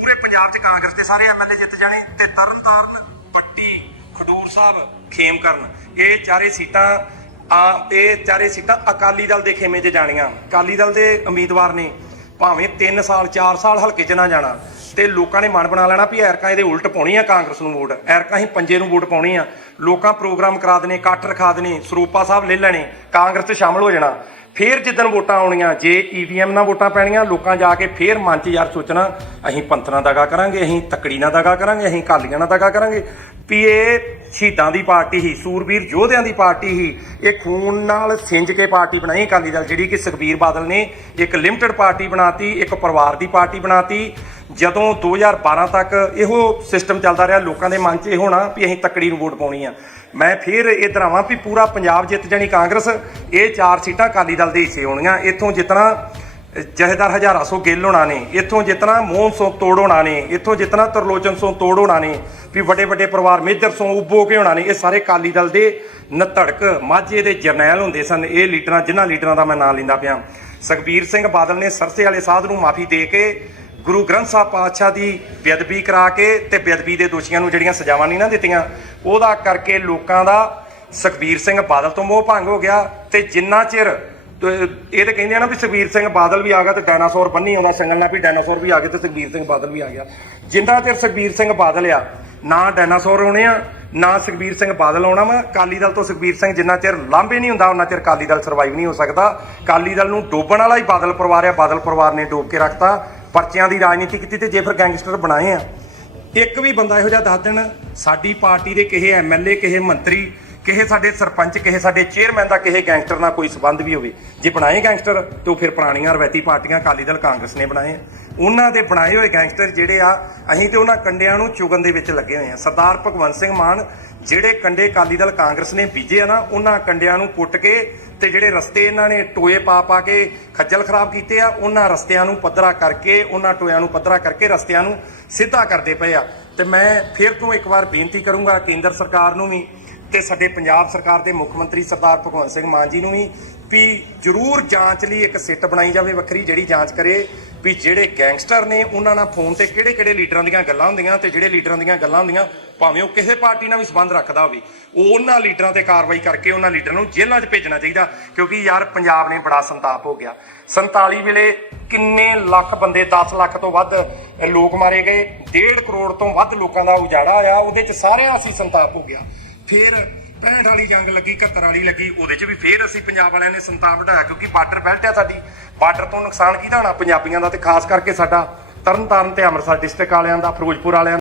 ਪੂਰੇ ਪੰਜਾਬ 'ਚ ਕਾਂਗਰਸ ਦੇ ਸਾਰੇ ਐਮਐਲਏ ਜਿੱਤ ਜਾਣੇ ਤੇ ਤਰਨਤਾਰਨ, ਪੱਟੀ, ਖਡੂਰ ਸਾਹਿਬ ਖੇਮ ਕਰਨ ਇਹ ਚਾਰੇ ਸੀਟਾਂ, ਆ, ਇਹ ਚਾਰੇ ਸੀਟਾਂ ਅਕਾਲੀ ਦਲ ਦੇ ਖੇਮੇ 'ਚ ਜਾਣੀਆਂ। ਅਕਾਲੀ ਦਲ ਦੇ ਉਮੀਦਵਾਰ ਨੇ। ਭਾਵੇਂ 3 ਸਾਲ 4 ਸਾਲ ਹਲਕੇ 'ਚ ਨਾ ਜਾਣਾ ਤੇ ਲੋਕਾਂ ਨੇ ਮਨ ਬਣਾ ਲੈਣਾ ਵੀ ਐਰਕਾਂ ਇਹਦੇ ਉਲਟ ਪਾਉਣੀ ਆ ਕਾਂਗਰਸ ਨੂੰ ਵੋਟ। ਐਰਕਾਂ ਹੀ ਪੰਜੇ ਨੂੰ ਵੋਟ ਪਾਉਣੀ ਆ। ਲੋਕਾਂ ਪ੍ਰੋਗਰਾਮ ਕਰਾ ਦੇਣੇ ਇਕੱਠ ਰਖਾ ਦੇਣੇ, ਸਰੂਪਾ ਸਾਹਿਬ ਲੈ ਲੈਣੇ, ਕਾਂਗਰਸ 'ਚ ਸ਼ਾਮਲ ਹੋ ਜਾਣਾ। ਫੇਰ ਜਿੱਦਣ ਵੋਟਾਂ ਆਉਣੀਆਂ, ਜੇ ਈਵੀਐਮ ਨਾਲ ਵੋਟਾਂ ਪੈਣੀਆਂ, ਲੋਕਾਂ ਜਾ ਕੇ ਫੇਰ ਮਨ 'ਚ ਯਾਰ ਸੋਚਣਾ, ਅਸੀਂ ਪੰਥਰਾਂ ਦਾਗਾ ਕਰਾਂਗੇ, ਅਸੀਂ ਤੱਕੜੀ ਨਾਲ ਦਾਗਾ ਕਰਾਂਗੇ, ਅਸੀਂ ਕਾਲੀਆਂ ਨਾਲ ਦਾਗਾ ਕਰਾਂਗੇ। ਵੀ ਇਹ ਸ਼ਹੀਦਾਂ ਦੀ ਪਾਰਟੀ ਹੀ, ਸੂਰਬੀਰ ਯੋਧਿਆਂ ਦੀ ਪਾਰਟੀ ਹੀ, ਇਹ ਖੂਨ ਨਾਲ ਸਿੰਜ ਕੇ ਪਾਰਟੀ ਬਣਾਈ ਅਕਾਲੀ ਦਲ, ਜਿਹੜੀ ਕਿ ਸੁਖਬੀਰ ਬਾਦਲ ਨੇ ਇੱਕ ਲਿਮਟਿਡ ਪਾਰਟੀ ਬਣਾਤੀ, ਇੱਕ ਪਰਿਵਾਰ ਦੀ ਪਾਰਟੀ ਬਣਾਤੀ। ਜਦੋਂ 2012 ਤੱਕ ਇਹੋ ਸਿਸਟਮ ਚੱਲਦਾ ਰਿਹਾ, ਲੋਕਾਂ ਦੇ ਮਨ 'ਚ ਇਹ ਹੋਣਾ ਵੀ ਅਸੀਂ ਤਕੜੀ ਨੂੰ ਵੋਟ ਪਾਉਣੀ ਆ। ਮੈਂ ਫਿਰ ਇਹ ਧਰਾਵਾਂ ਵੀ ਪੂਰਾ ਪੰਜਾਬ ਜਿੱਤ ਜਾਣੀ ਕਾਂਗਰਸ, ਇਹ ਚਾਰ ਸੀਟਾਂ ਅਕਾਲੀ ਦਲ ਦੇ ਹਿੱਸੇ ਹੋਣੀਆਂ ਇੱਥੋਂ ਜਿੱਤਣਾ ਜਹੇਦਾਰ ਹਜ਼ਾਰਾ ਸੌ ਗਿੱਲ ਹੋਣਾ ਨੇ, ਇੱਥੋਂ ਜਿੱਤਣਾ ਮੋਹਨ ਸੋ ਤੋੜ ਹੋਣਾ ਨੇ, ਇੱਥੋਂ ਜਿੱਤਣਾ ਤਰਲੋਚਨ ਸੋ ਤੋੜ ਹੋਣਾ ਨੇ, ਵੀ ਵੱਡੇ ਵੱਡੇ ਪਰਿਵਾਰ ਮੇਜਰ ਸੋ ਉਬੋ ਕੇ ਹੋਣਾ ਨੇ, ਇਹ ਸਾਰੇ ਅਕਾਲੀ ਦਲ ਦੇ ਨਤੜਕ ਮਾਝੇ ਦੇ ਜਰਨੈਲ ਹੁੰਦੇ ਸਨ, ਇਹ ਲੀਡਰਾਂ, ਜਿਨ੍ਹਾਂ ਲੀਡਰਾਂ ਦਾ ਮੈਂ ਨਾਂ ਲੈਂਦਾ ਪਿਆ। ਸੁਖਬੀਰ ਸਿੰਘ ਬਾਦਲ ਨੇ ਸਰਸੇ ਵਾਲੇ ਸਾਧ ਨੂੰ ਮਾਫੀ ਦੇ ਕੇ ਗੁਰੂ ਗ੍ਰੰਥ ਸਾਹਿਬ ਪਾਤਸ਼ਾਹ ਦੀ ਬੇਅਦਬੀ ਕਰਾ ਕੇ ਤੇ ਬੇਅਦਬੀ ਦੇ ਦੋਸ਼ੀਆਂ ਨੂੰ ਜਿਹੜੀਆਂ ਸਜ਼ਾਵਾਂ ਨਹੀਂ ਨਾ ਦਿੱਤੀਆਂ, ਉਹਦਾ ਕਰਕੇ ਲੋਕਾਂ ਦਾ ਸੁਖਬੀਰ ਸਿੰਘ ਬਾਦਲ ਤੋਂ ਮੋਹ ਭੰਗ ਹੋ ਗਿਆ ਤੇ ਜਿੰਨਾ ਚਿਰ ਇਹ ਤਾਂ ਕਹਿੰਦੇ ਆ ਨਾ ਵੀ ਸੁਖਬੀਰ ਸਿੰਘ ਬਾਦਲ ਵੀ ਆ ਗਿਆ ਤੇ ਡਾਇਨਾਸੌਰ ਬੰਨੀ ਆਉਂਦਾ, ਸੰਗਲ ਨਾਲ ਵੀ ਡਾਇਨਾਸੌਰ ਵੀ ਆ ਗਏ ਤੇ ਸੁਖਬੀਰ ਸਿੰਘ ਬਾਦਲ ਵੀ ਆ ਗਿਆ। ਜਿੰਨਾ ਚਿਰ ਸੁਖਬੀਰ ਸਿੰਘ ਬਾਦਲ ਆ, ਨਾ ਡਾਇਨਾਸੌਰ ਆਉਣੇ ਆ, ਨਾ ਸੁਖਬੀਰ ਸਿੰਘ ਬਾਦਲ ਆਉਣਾ ਵਾ। ਕਾਲੀ ਦਲ ਤੋਂ ਸੁਖਬੀਰ ਸਿੰਘ ਜਿੰਨਾ ਚਿਰ ਲਾਂਭੇ ਨਹੀਂ ਹੁੰਦਾ ਉਹਨਾਂ ਚਿਰ ਕਾਲੀ ਦਲ ਸਰਵਾਈਵ ਨਹੀਂ ਹੋ ਸਕਦਾ। ਕਾਲੀ ਦਲ ਨੂੰ ਡੋਬਣ ਵਾਲਾ ਹੀ ਬਾਦਲ ਪਰਿਵਾਰ ਆ, ਬਾਦਲ ਪਰਿਵਾਰ ਨੇ ਡੋਬ ਕੇ ਰੱਖਤਾ। ਪਰਚਿਆਂ ਦੀ ਰਾਜਨੀਤੀ ਕੀਤੀ ਤੇ ਜੇ ਫਿਰ ਗੈਂਗਸਟਰ ਬਣਾਏ ਆ। ਇੱਕ ਵੀ ਬੰਦਾ ਇਹੋ ਜਿਹਾ ਦੱਸ ਦੇਣ, ਸਾਡੀ ਪਾਰਟੀ ਦੇ ਕਿਸੇ ਐਮਐਲਏ, ਕਿਸੇ ਮੰਤਰੀ ਕਿਸੇ ਸਾਡੇ ਸਰਪੰਚ ਕਿਸੇ ਸਾਡੇ ਚੇਅਰਮੈਨ ਦਾ ਕਿਸੇ ਗੈਂਗਸਟਰ ਨਾਲ ਕੋਈ ਸਬੰਧ ਵੀ ਹੋਵੇ। ਜੇ ਬਣਾਏ ਗੈਂਗਸਟਰ ਤੇ ਉਹ ਫਿਰ ਪੁਰਾਣੀਆਂ ਰਵੈਤੀ ਪਾਰਟੀਆਂ ਅਕਾਲੀ ਦਲ, ਕਾਂਗਰਸ ਨੇ ਬਣਾਏ। ਉਹਨਾਂ ਦੇ ਬਣਾਏ ਹੋਏ ਗੈਂਗਸਟਰ ਜਿਹੜੇ ਆ, ਅਸੀਂ ਤੇ ਉਹਨਾਂ ਕੰਡਿਆਂ ਨੂੰ ਚੁਗਣ ਦੇ ਵਿੱਚ ਲੱਗੇ ਹੋਏ ਆ ਸਰਦਾਰ ਭਗਵੰਤ ਸਿੰਘ ਮਾਨ, ਜਿਹੜੇ ਕੰਡੇ ਅਕਾਲੀ ਦਲ, ਕਾਂਗਰਸ ਨੇ ਬੀਜੇ ਆ ਨਾ, ਉਹਨਾਂ ਕੰਡਿਆਂ ਨੂੰ ਪੁੱਟ ਕੇ ਤੇ ਜਿਹੜੇ ਰਸਤੇ ਇਹਨਾਂ ਨੇ ਟੋਏ ਪਾ ਪਾ ਕੇ ਖੱਜਲ ਖਰਾਬ ਕੀਤੇ ਆ, ਉਹਨਾਂ ਰਸਤਿਆਂ ਨੂੰ ਪੱਧਰਾ ਕਰਕੇ, ਉਹਨਾਂ ਟੋਇਆਂ ਨੂੰ ਪੱਧਰਾ ਕਰਕੇ ਰਸਤਿਆਂ ਨੂੰ ਸਿੱਧਾ ਕਰਦੇ ਪਏ ਆ। ਤੇ ਮੈਂ ਫਿਰ ਤੋਂ ਇੱਕ ਵਾਰ ਬੇਨਤੀ ਕਰੂੰਗਾ ਕੇਂਦਰ ਸਰਕਾਰ ਨੂੰ ਵੀ ਤੇ ਸਾਡੇ ਪੰਜਾਬ ਸਰਕਾਰ ਦੇ ਮੁੱਖ ਮੰਤਰੀ ਸਰਦਾਰ ਭਗਵੰਤ ਸਿੰਘ ਮਾਨ ਜੀ ਨੂੰ ਵੀ ਵੀ ਜ਼ਰੂਰ ਜਾਂਚ ਲਈ ਇੱਕ ਸਿੱਟ ਬਣਾਈ ਜਾਵੇ ਵੱਖਰੀ, ਜਿਹੜੀ ਜਾਂਚ ਕਰੇ ਵੀ ਜਿਹੜੇ ਗੈਂਗਸਟਰ ਨੇ ਉਹਨਾਂ ਨਾਲ ਫੋਨ ਤੇ ਕਿਹੜੇ ਕਿਹੜੇ ਲੀਡਰਾਂ ਦੀਆਂ ਗੱਲਾਂ ਹੁੰਦੀਆਂ ਤੇ ਜਿਹੜੇ ਲੀਡਰਾਂ ਦੀਆਂ ਗੱਲਾਂ ਹੁੰਦੀਆਂ, ਭਾਵੇਂ ਉਹ ਕਿਸੇ ਪਾਰਟੀ ਨਾਲ ਵੀ ਸੰਬੰਧ ਰੱਖਦਾ ਹੋਵੇ, ਉਹ ਉਹਨਾਂ ਲੀਡਰਾਂ ਤੇ ਕਾਰਵਾਈ ਕਰਕੇ ਉਹਨਾਂ ਲੀਡਰਾਂ ਨੂੰ ਜੇਲ੍ਹਾਂ 'ਚ ਭੇਜਣਾ ਚਾਹੀਦਾ, ਕਿਉਂਕਿ ਯਾਰ ਪੰਜਾਬ ਨੇ ਬੜਾ ਸੰਤਾਪ ਹੋ ਗਿਆ। 47 ਵੇਲੇ ਕਿੰਨੇ ਲੱਖ ਬੰਦੇ 10 ਲੱਖ ਤੋਂ ਵੱਧ ਲੋਕ ਮਾਰੇ ਗਏ 1.5 ਕਰੋੜ ਤੋਂ ਵੱਧ ਲੋਕਾਂ ਦਾ ਉਜਾੜਾ ਆਇਆ, ਉਹਦੇ 'ਚ ਸਾਰਿਆਂ ਅਸੀਂ ਸੰਤਾਪ ਹੋ ਗਿਆ। ਫਿਰ 65 ਵਾਲੀ ਜੰਗ ਲੱਗੀ 71 ਵਾਲੀ ਲੱਗੀ, ਉਹਦੇ 'ਚ ਵੀ ਫਿਰ ਅਸੀਂ ਪੰਜਾਬ ਵਾਲਿਆਂ ਨੇ ਸੰਤਾਪ ਵਧਾਇਆ, ਕਿਉਂਕਿ ਬਾਰਡਰ ਬੈਲਟ ਆ ਸਾਡੀ। ਬਾਰਡਰ ਤੋਂ ਨੁਕਸਾਨ ਕਿਹਦਾ ਹੋਣਾ? ਪੰਜਾਬੀਆਂ ਦਾ ਤੇ ਖਾਸ ਕਰਕੇ ਸਾਡਾ ਤਰਨਤਾਰਨ ਤੇ ਅੰਮ੍ਰਿਤਸਰ ਡਿਸਟ੍ਰਿਕਟ ਵਾਲਿਆਂ ਦਾ, ਫਿਰੋਜ਼ਪੁਰ ਵਾਲਿਆਂ